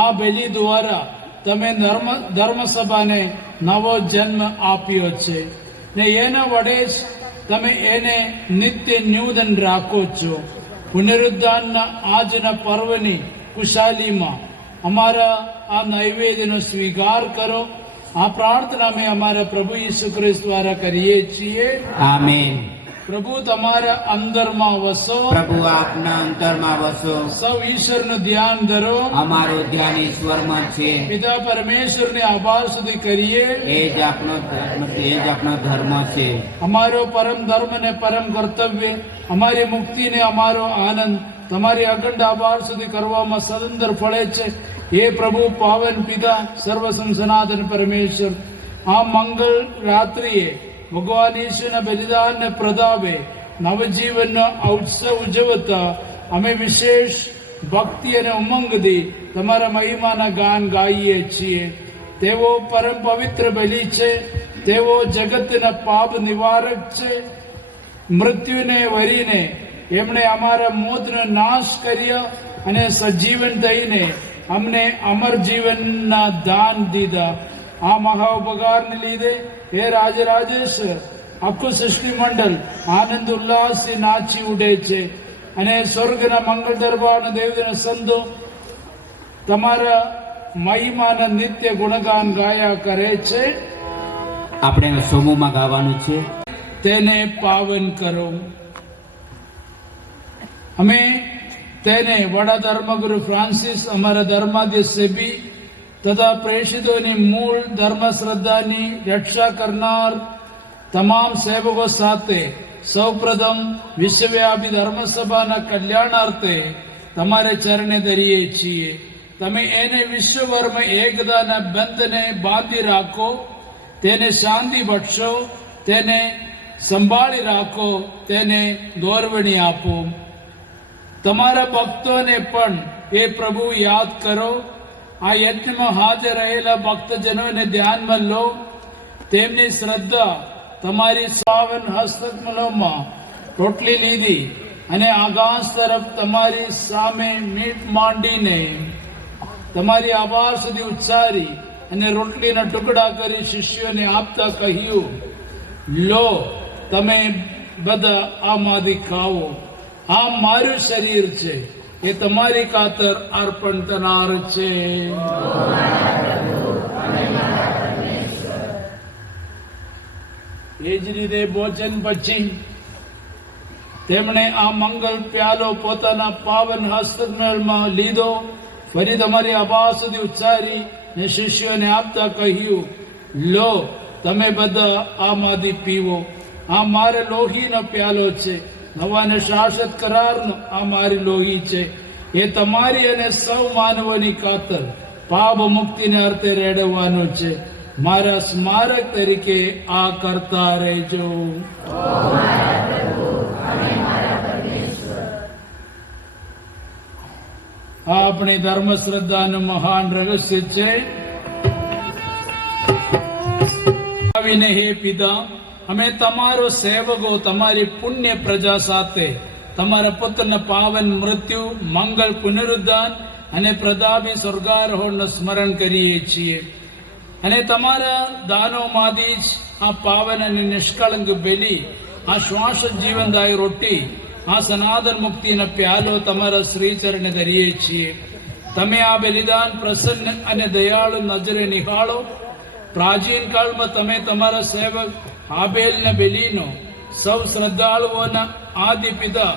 આ બલિ દ્વારા તમે ધર્મસભાને નવો જન્મ આપ્યો છે ને એના વડે જ તમે એને નિત્ય ન્યૂદન રાખો છો. પુનરુદ્ધાનના આજના પર્વની ખુશાલીમાં અમારા આ નૈવેદ્યનો સ્વીકાર કરો. આ પ્રાર્થના અમે અમારા પ્રભુ ઈસુ ખ્રિસ્ત દ્વારા કરીએ છીએ. આમેન. પ્રભુ તમારા અંદરમાં વસો. પ્રભુ આપના અંતરમાં વસો. સૌ ઈશ્વરનું ધ્યાન ધરો. અમારું ધ્યાન ઈશ્વરમાં છે. પિતા પરમેશ્વરને આભાર સુધી કરીએ. એ જ આપણો ધર્મ છે. અમારો પરમ ધર્મ ને પરમ કર્તવ્ય, અમારી મુક્તિ ને અમારો આનંદ તમારી અખંડ આભાર સુધી કરવામાં સદંતર ફળે છે. એ પ્રભુ પાવન પિતા સર્વ સનાતન પરમેશ્વર, આ મંગળ રાત્રિએ ભગવાન ઈશુના બલિદાનને પ્રદાવે નવજીવનનો ઉત્સવ ઉજવતા અમે વિશેષ ભક્તિ અને ઉમંગથી તમારા મહિમાના ગાન ગાઈએ છીએ. તેઓ પરમ પવિત્ર બલિ છે. તેઓ જગતના પાપ નિવારક છે. મૃત્યુને વરીને એમણે અમારા મોતનો નાશ કર્યા અને સજીવન થઈને અમને અમર જીવનના દાન દીધા. આ મહા ઉપકારને લીધે હે રાજરાજેશ્વર, આખું સૃષ્ટિ મંડળ આનંદ ઉલ્લાસથી નાચી ઉઠે છે અને સ્વર્ગના મંગળ દરબારના દેવતાના સંતો તમારા મહિમાના નિત્ય ગુણગાન ગાયા કરે છે. આપણે સમૂહમાં ગાવાનું છે. તેને પાવન કરો. અમે તેને વડા ધર્મગુરુ ફ્રાન્સિસ, અમારા ધર્માધ્યક્ષ સેબી તથા પ્રેષિતોની મૂળ ધર્મ શ્રદ્ધાની રક્ષા કરનાર તમામ સેવકો સાથે સૌપ્રથમ વિશ્વવ્યાપી ધર્મસભાના કલ્યાણાર્થે તમારે ચરણે ધરીએ છીએ. તમે એને વિશ્વભરમાં એકતાના બંધને બાંધી રાખો, તેને શાંતિ બક્ષો, તેને સંભાળી રાખો, તેને દોરવણી આપો. તમારા ભક્તોને પણ એ પ્રભુ યાદ કરો. આ યજ્ઞમાં હાજર રહેલા ભક્તજનોને ધ્યાનમાં લો. તેમની શ્રદ્ધા તમારી સાવન હસ્તકમલોમાં રોટલી લીધી અને આકાશ તરફ તમારી સામે મીટ માંડીને તમારી આભાર સુધી ઉચ્ચારી અને રોટલીના ટુકડા કરી શિષ્યોને આપતા કહ્યું, લો, તમે બધા આમાંથી ખાઓ. આ મારું શરીર છે, એ તમારી ખાતર અર્પણ થનાર છે. એ જ રીતે ભોજન પછી તેમણે આ મંગલ પ્યાલો પોતાના પાવન હસ્તકમલમાં લીધો, ફરી તમારી આભાર સુધી ઉચ્ચારી ને શિષ્યોને આપતા કહ્યું, લો, તમે બધા આમાંથી પીવો. આ મારે લોહીનો પ્યાલો છે, નવા અને શાશ્વત કરારનો આ મારી લોહી છે. એ તમારી અને સૌ માનવોની ખાતર પાપ મુક્તિને અર્થે રેડવાનું છે. મારા સ્મારક તરીકે આ કરતા રહેજો. આ આપણી ધર્મ શ્રદ્ધાનું મહાન રહસ્ય છે. આવીને હે પિતા, અમે તમારો સેવકો તમારી પુણ્ય પ્રજા સાથે તમારા પુત્રના પાવન મૃત્યુ, મંગલ પુનરુદ્ધાન અને પ્રતાપી સ્વર્ગારોહણનું સ્મરણ કરીએ છીએ. અને તમારા દાનોમાંથી જ આ પાવન અને નિષ્કળંક બલિ, આ શ્વાસ જીવનદાયી રોટી, આ સનાતન મુક્તિના પ્યાલો તમારા શ્રી ચરણે ધરીએ છીએ. તમે આ બલિદાન પ્રસન્ન અને દયાળુ નજરે નિહાળો. પ્રાચીન કાળમાં તમે તમારા સેવક હાબેલના બલિનો, સૌ શ્રદ્ધાળુઓના આદિ પિતા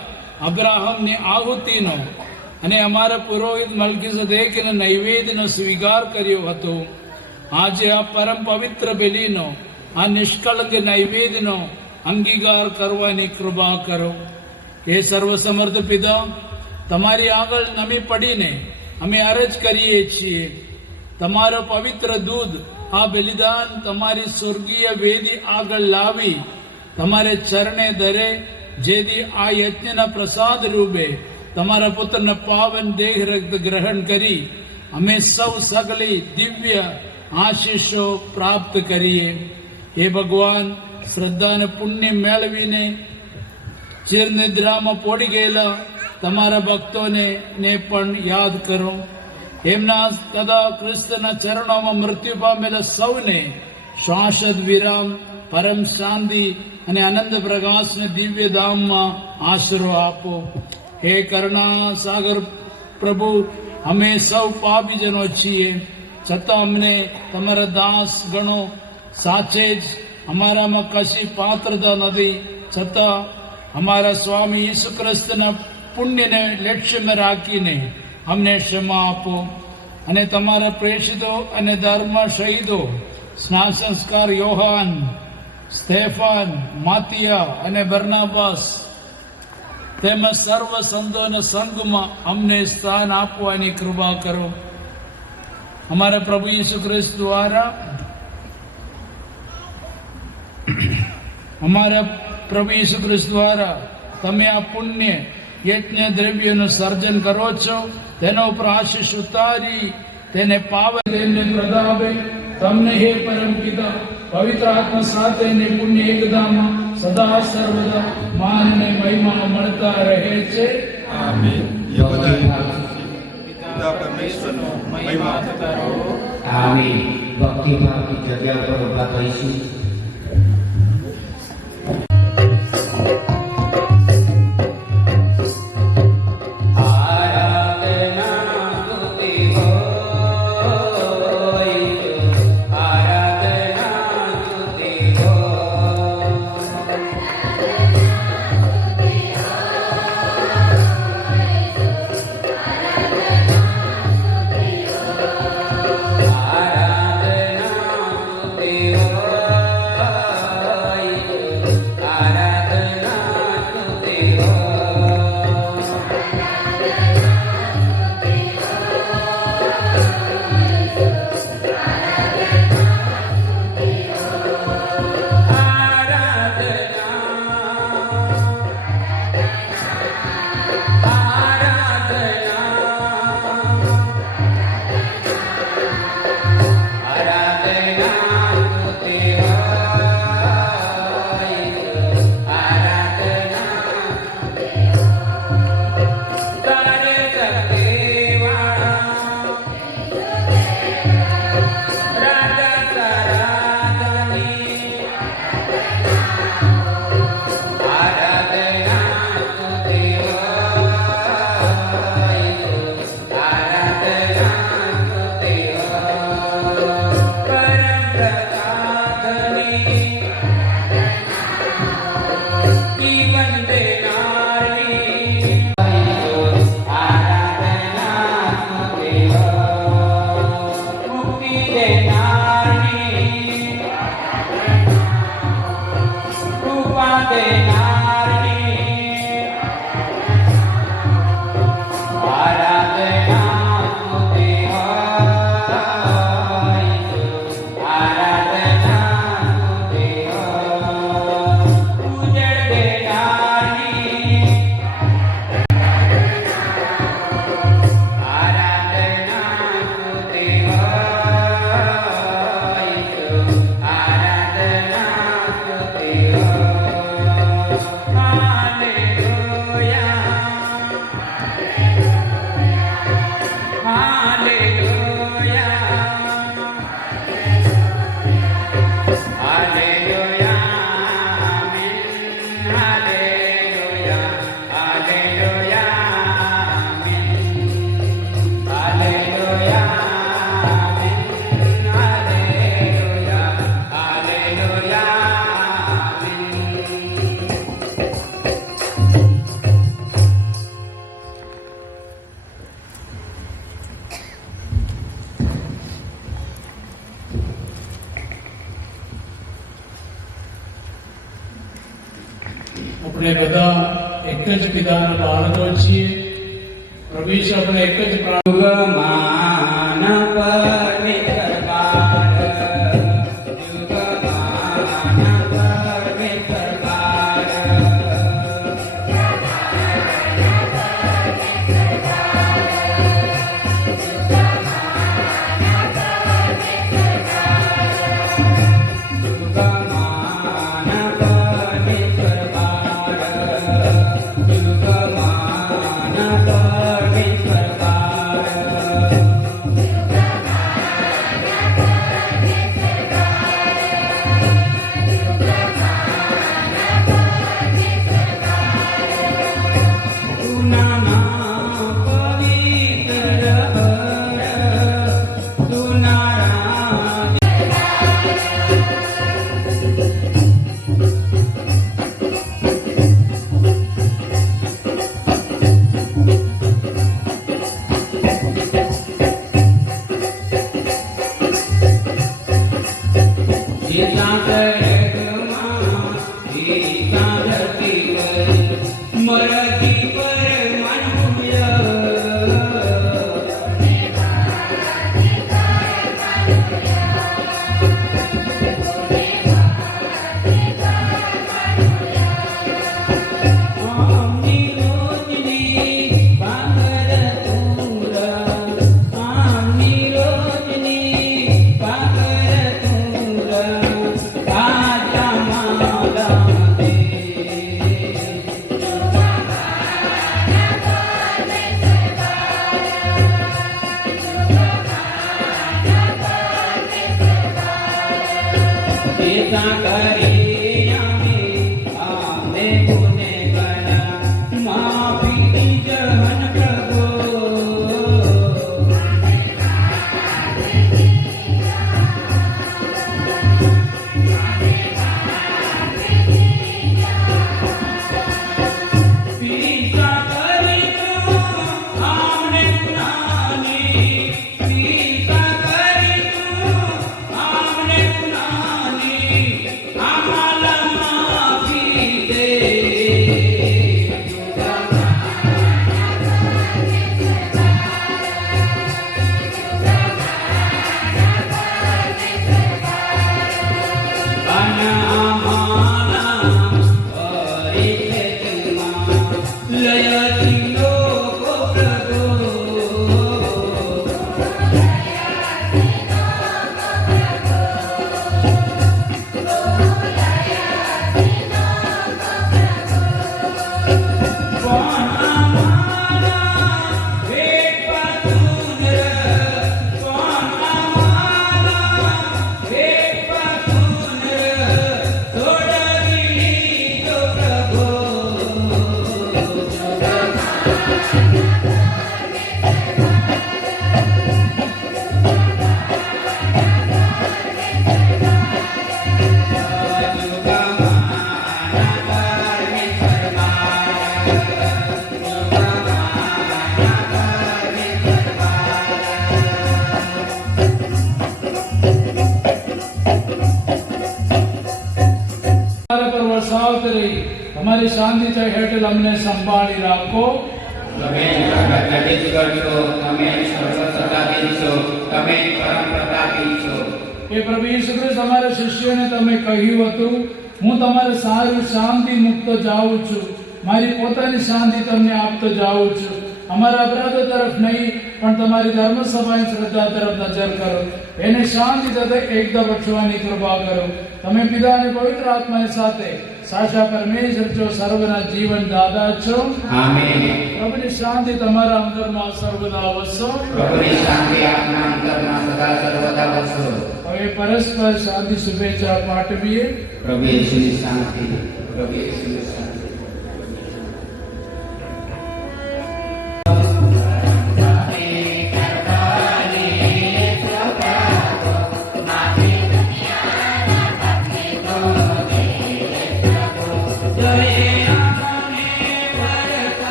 અબ્રાહમની આહુતિનો અને અમારા પુરોહિત મલ્કીસેદેકના નૈવેદ્યનો સ્વીકાર કર્યો હતો. આજે આ પરમ પવિત્ર બલિનો, આ નિષ્કળંક નૈવેદ્યનો અંગીકાર કરવાની કૃપા કરો. હે સર્વસમર્થ પિતા, તમારી આગળ નમી પડીને અમે અરજ કરીએ છીએ. તમારો પવિત્ર દૂધ આ બલિદાન તમારી સ્વર્ગીય વેદી આગળ લાવી તમારે ચરણે ધરે, જેથી આ યજ્ઞના પ્રસાદ રૂપે તમારા પુત્રના પાવન દેહ રક્ત ગ્રહણ કરી અમે સૌ સગલી દિવ્ય આશીષો પ્રાપ્ત કરીએ. હે ભગવાન, શ્રદ્ધા અને પુણ્ય મેળવીને ચિરનિદ્રામાં પડી ગયેલા તમારા ભક્તોને પણ યાદ કરો. એમના કદા ક્રિસ્તના ચરણોમાં મૃત્યુ પામેલા સૌને શાશ્વત વિરામ, પરમ શાંતિ અને આનંદ પ્રકાશને દિવ્ય ધામમાં આશરો આપો. હે કરુણા સાગર પ્રભુ, અમે સૌ પાપીજનો છીએ, છતાં અમને તમારા દાસ ગણો. સાચે જ અમારામાં કશી પાત્રતા નથી, છતાં અમારા સ્વામી ઈસુ ક્રિસ્તના પુણ્યને લક્ષ્યમાં રાખીને અમને ક્ષમા આપો. અને તમારા પ્રેષિતો અને ધર્મ શહીદો સ્નાન સંસ્કાર યોહાન, સ્તેફાન, માતિયા અને બર્નાબાસ તેમજ સર્વ સંતોના સંઘમાં અમને સ્થાન આપવાની કૃપા કરો. અમારા પ્રભુ ઈસુ ખ્રિસ્ત દ્વારા તમે આ પુણ્ય યજ્ઞ દ્રવ્યનું સર્જન કરો છો. તેના ઉપર આશીષ ઉતારી તેને પાવન તેમને પ્રતાપે તમને હે પરમ પિતા પવિત્ર આત્મા સાથે ને પુણ્ય એકતામાં સદા સર્વદા માન અને મહિમા મળતા રહે છે. આમીન. પિતા પરમેશ્વરનો મહિમા થતા રહો. આમીન. ભક્તિભાવની જગ્યા પર ઉભા થઈશું. આપણે બધા એક જ પિતાના બાળકો છીએ. પ્રભુ ઈસુ આપણે એક જ યુગમાન પરમેશ્વર બાર, યુગમાન પરમેશ્વર બાર. યુગમાન તમારી શાંતિ હેઠળ અમને સંભાળી રાખો. તમે જગત કરશો, તમે સર્વસત્તાધીન છો, તમે પરમ પ્રતાપી છો. એ પ્રભુ ઈસુ ખ્રિસ્ત તમારા શિષ્યોને તમે કહ્યું હતું, હું તમારે સારું શાંતિ મુક્ત જાઉં છું, મારી પોતાની શાંતિ તમને આપતો જાઉં છું. અમારા અપરાધો તરફ નહીં પણ તમારી ધર્મસભાની શ્રદ્ધા તરફ નજર કરો. એને શાંતિ તથા એકતા બક્ષવાની કૃપા કરો. તમે પિતા અને પવિત્ર આત્માની સાથે સાચા પરમેશ્વર છો, સર્વના જીવન દાદા છો. આમેન. પ્રભુની શાંતિ તમારા અંદરમાં સર્વદા વસો. પ્રભુની શાંતિ આપના અંતરમાં સદા સર્વદા વસો. હવે પરસ્પર શાંતિ શુભેચ્છા પાઠવીએ. પ્રભુ ઈસુની શાંતિ, પ્રભુ ઈસુની શાંતિ.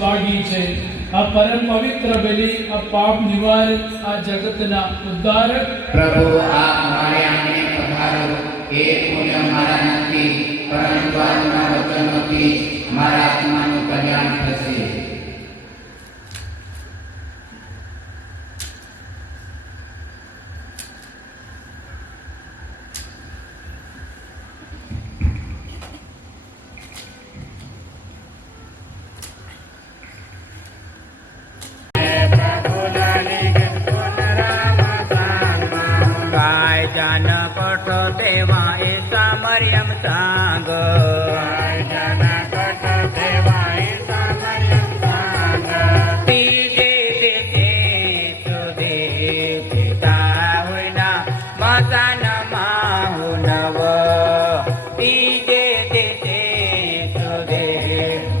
ભાગી છે આ પરમ પવિત્ર બલિ, આ પાપ નિવારક, આ જગતના ઉદ્ધારક. પ્રભુ આ અમારે આંગણે પધારો. એ પુણ્ય મારા નથી, પરંતુ આપના વચનોથી મારા આત્માનું કલ્યાણ થશે. જન કઠ દેવા ઈસા મરિયમ સાંગ, જન કઠ દેવા ઈસા મરિયમ સાંગ. તીજે દેતે સુદે પિતા હોઈના મસાન માહુનવ. તીજે દેતે સુદે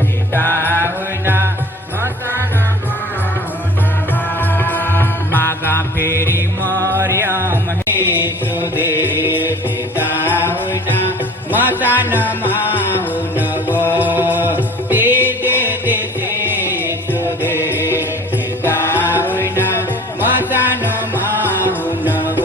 પિતા હોઈના મસાન માહુનવ. માગા ફેરી મરિયમ સુદે પિતા હોઈના મસાન માહુનવ. તે દે સુદે પિતા હોઈના મસાન માહુનવ.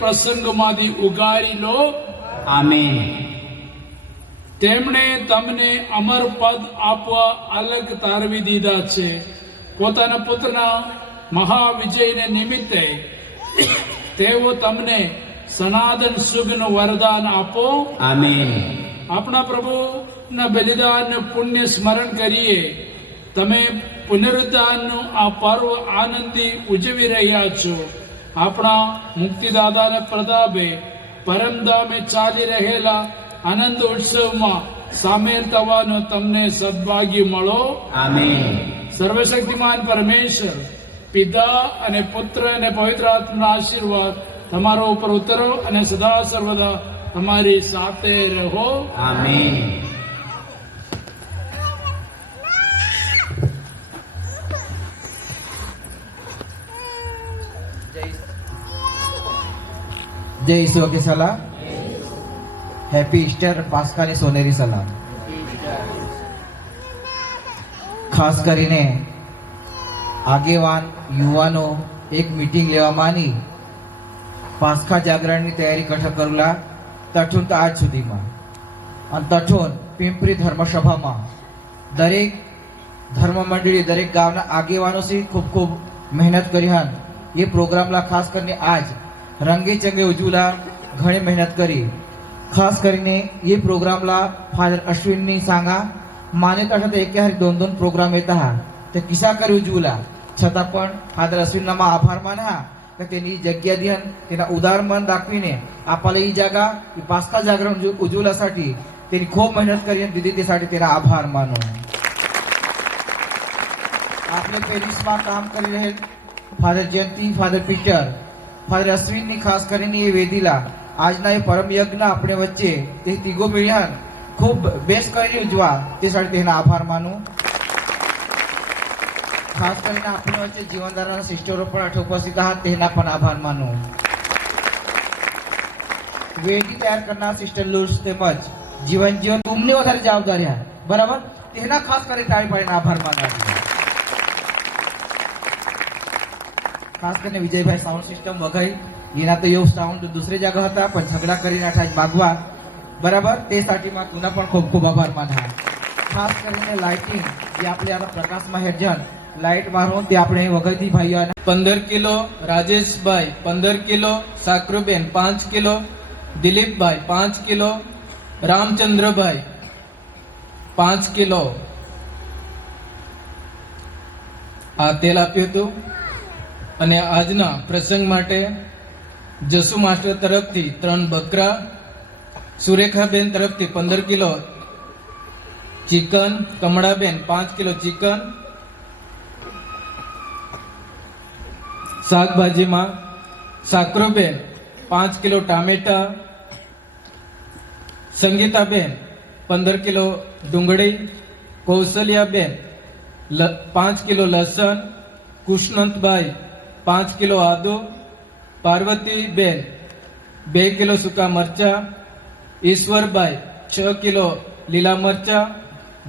પ્રસંગમાંથી ઉગારી લો. આમેન. તેમણે તમને અમર પદ આપવા અલગ તારવી દીધા છે. પોતાના પુત્રના મહાવિજયને નિમિત્તે તેઓ તમને સનાતન સુખનું વરદાન આપો. આમેન. આપણા પ્રભુના બલિદાનનું પુણ્ય સ્મરણ કરીએ. તમે પુનરુદ્ધાનનું આ પર્વ આનંદથી ઉજવી રહ્યા છો. આપણા મુક્તિદાતાના પ્રતાપે પરમધામે ચાલી રહેલા આનંદ ઉત્સવમાં સામેલ થવાનો તમને સદભાગ્ય મળો. આમેન. સર્વશક્તિમાન પરમેશ્વર પિતા અને પુત્ર અને પવિત્ર આત્માના આશીર્વાદ તમારો ઉપર ઉતરો અને સદા સર્વદા તમારી સાથે રહો. આમેન. જય ઈસુ કે સલામ. હેપી ઈસ્ટર, પાસ્કાની સોનેરી સલામ. ખાસ કરીને આગેવાન યુવાનો એક મીટિંગ લેવામાં આવી પાસ્કા જાગરણની તૈયારી કઠ કરેલા તઠુન તો આજ સુધીમાં અને તઠુન પિંપરી ધર્મસભામાં દરેક ધર્મ મંડળી દરેક ગામના આગેવાનો સી ખૂબ ખૂબ મહેનત કરી હન. એ પ્રોગ્રામલા ખાસ કરીને આજ રંગે ચંગે ઉજવલા ઘણી મહેનત કરી. ખાસ કરીને એ પ્રોગ્रामला फादर अश्विनी सांगा मान्यता સાથે એક હારી दोन दोन प्रोग्राम येता ते किसा કરી ઉજવલા છતાં પણ ફાધર અશ્વિનનામાં આભાર માના કે તેની જગ્યા દીહન તેના ઉદાર મન દાખવીને આપલે ઈ જાગા ઈ પાસ્કા જાગરણ ઉજવલાसाठी તેની ખૂબ મહેનત કરી અને દીદી તેसाठी તેના આભાર માનો. આપણે પેરિસમાં કામ કરી રહેલ ફાધર જયંતિ, ફાધર પીટર, ફાધર અશ્વિનની ખાસ કરીને એ વેદીલા આજના એ પરમ યજ્ઞ આપણે વચ્ચે તે તીગો મિળ્યા ખૂબ બેસ્ટ કરીને ઉજવા તે સાથે તેના આભાર માનું. ખાસ કરીને આપણી વચ્ચે જીવનધારાના સિસ્ટરો પણ આઠ ઉપસ્થિત હતા તેના પણ આભાર માનું. વેદી તૈયાર કરનાર સિસ્ટર લુર્સ તેમજ જીવન તુમને વધારે જવાબદારી બરાબર તેના ખાસ કરીને તાળી પાડીને આભાર માનવા. ખાસ કરીને વિજયભાઈ સાઉન્ડ સિસ્ટમ વગાઈ એના તો એવું સાઉન્ડ દુસરી જગા હતા પણ ઝઘડા કરીને આઠા માગવા બરાબર તે સાટીમાં તુના પણ ખૂબ ખૂબ આભાર માના. ખાસ કરીને લાઇટિંગ જે આપણે આ પ્રકાશમાં હેરજન લાઇટ મારવું તે આપણે વગરથી ભાઈઓ 15 કિલો રાજેશભાઈ, 15 કિલો સાકરુબેન, 5 કિલો દિલીપભાઈ, 5 કિલો રામચંદ્રભાઈ, 5 કિલો આ તેલ આપ્યું હતું. અને આજના પ્રસંગ માટે જસુ માસ્ટર તરફથી 3 બકરા, સુરેખાબેન તરફથી 15 kilo chicken, Kamlaben 5 kilo chicken, શાકભાજીમાં સાકરોબેન 5 કિલો ટામેટા, સંગીતાબેન 15 કિલો ડુંગળી, કૌશલ્યાબેન 5 કિલો લસણ, કૃષ્ણંતભાઈ 5 કિલો આદુ, પાર્વતીબેન 2 કિલો સૂકા મરચા, ઈશ્વરભાઈ 6 કિલો લીલા મરચા,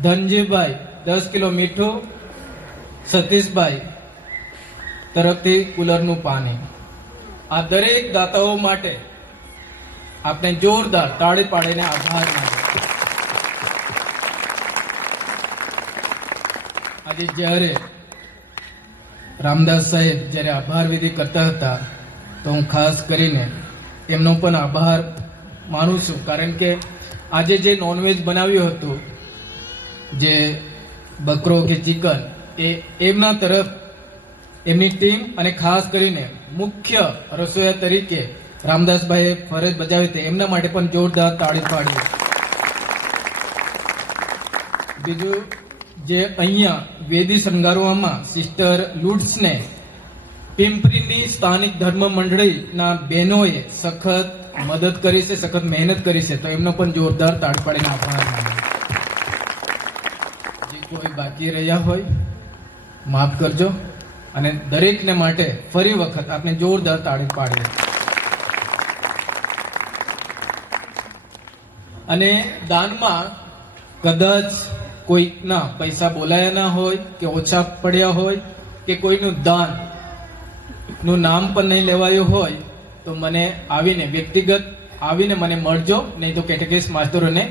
ધનજીભાઈ 10 કિલો મીઠું, સતીશભાઈ તરફથી કુલરનું પાણી. આ દરેક દાતાઓ માટે આપણે જોરદાર તાળી પાડીને આભાર માનીએ. આજે જ્યારે રામદાસ સાહેબ જ્યારે આભાર વિધિ કરતા હતા તો હું ખાસ કરીને એમનો પણ આભાર માનું છું, કારણ કે આજે જે નોનવેજ બનાવ્યું હતું જે બકરો કે ચિકન એ એમના તરફ એમની ટીમ અને ખાસ કરીને મુખ્ય રસોઈયા તરીકે રામદાસભાઈએ ફરજ બજાવી હતી એમના માટે પણ જોરદાર તાળી પાડી. બીજું જે અહીંયા વેદી શણગારવામાં સિસ્ટર લુડ્સને પિંપરીની સ્થાનિક ધર્મ મંડળીના બહેનોએ સખત મદદ કરી છે, સખત મહેનત કરી છે, તો એમનો પણ જોરદાર તાળી પાડીને આભાર માનો. જે કોઈ બાકી રહ્યા હોય માફ કરજો અને દરેકને માટે ફરી વખત આપણે જોરદાર તાળી પાડીએ. અને દાનમાં કદાચ કોઈના પૈસા બોલાયા ના હોય કે ઓછા પડ્યા હોય કે કોઈનું દાન નું નામ પણ નહીં લેવાયું હોય તો મને આવીને વ્યક્તિગત આવીને મને મળજો, નહીં તો કેટેકેસ માસ્ટરોને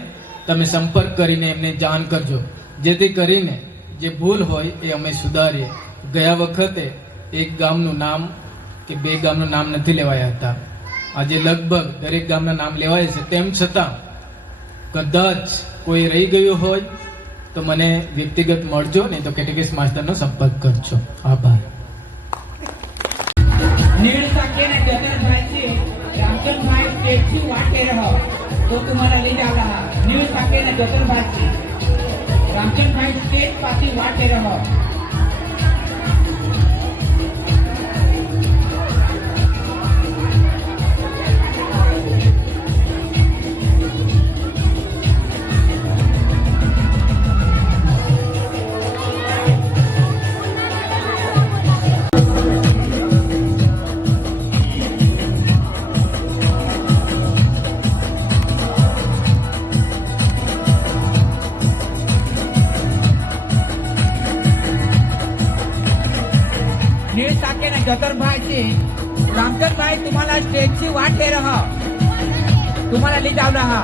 તમે સંપર્ક કરીને એમને જાણ કરજો, જેથી કરીને જે ભૂલ હોય એ અમે સુધારીએ. ગયા વખતે એક ગામનું નામ કે બે ગામનું નામ નથી લેવાયા હતા, આજે લગભગ દરેક ગામના નામ લેવાય છે. તેમ છતાં કદાચ કોઈ રહી ગયું હોય તો મને વ્યક્તિગત મળજો, નહીં તો કેટેકેસ માસ્ટરનો સંપર્ક કરજો. આભાર. नीळ साखेने जतनभाईची रामचंद्रभाई स्टेटची वाटे रह तो तुम्हाला ले जावला हा. नीळ साखेने जतनभाईची रामचंद्रभाई स्टेट पासी वाटे रह. नीळ साखेने जतनभाईची रामचंद्रभाई तुम्हाला स्टेटची वाटे रह तुम्हाला ले जावला हा.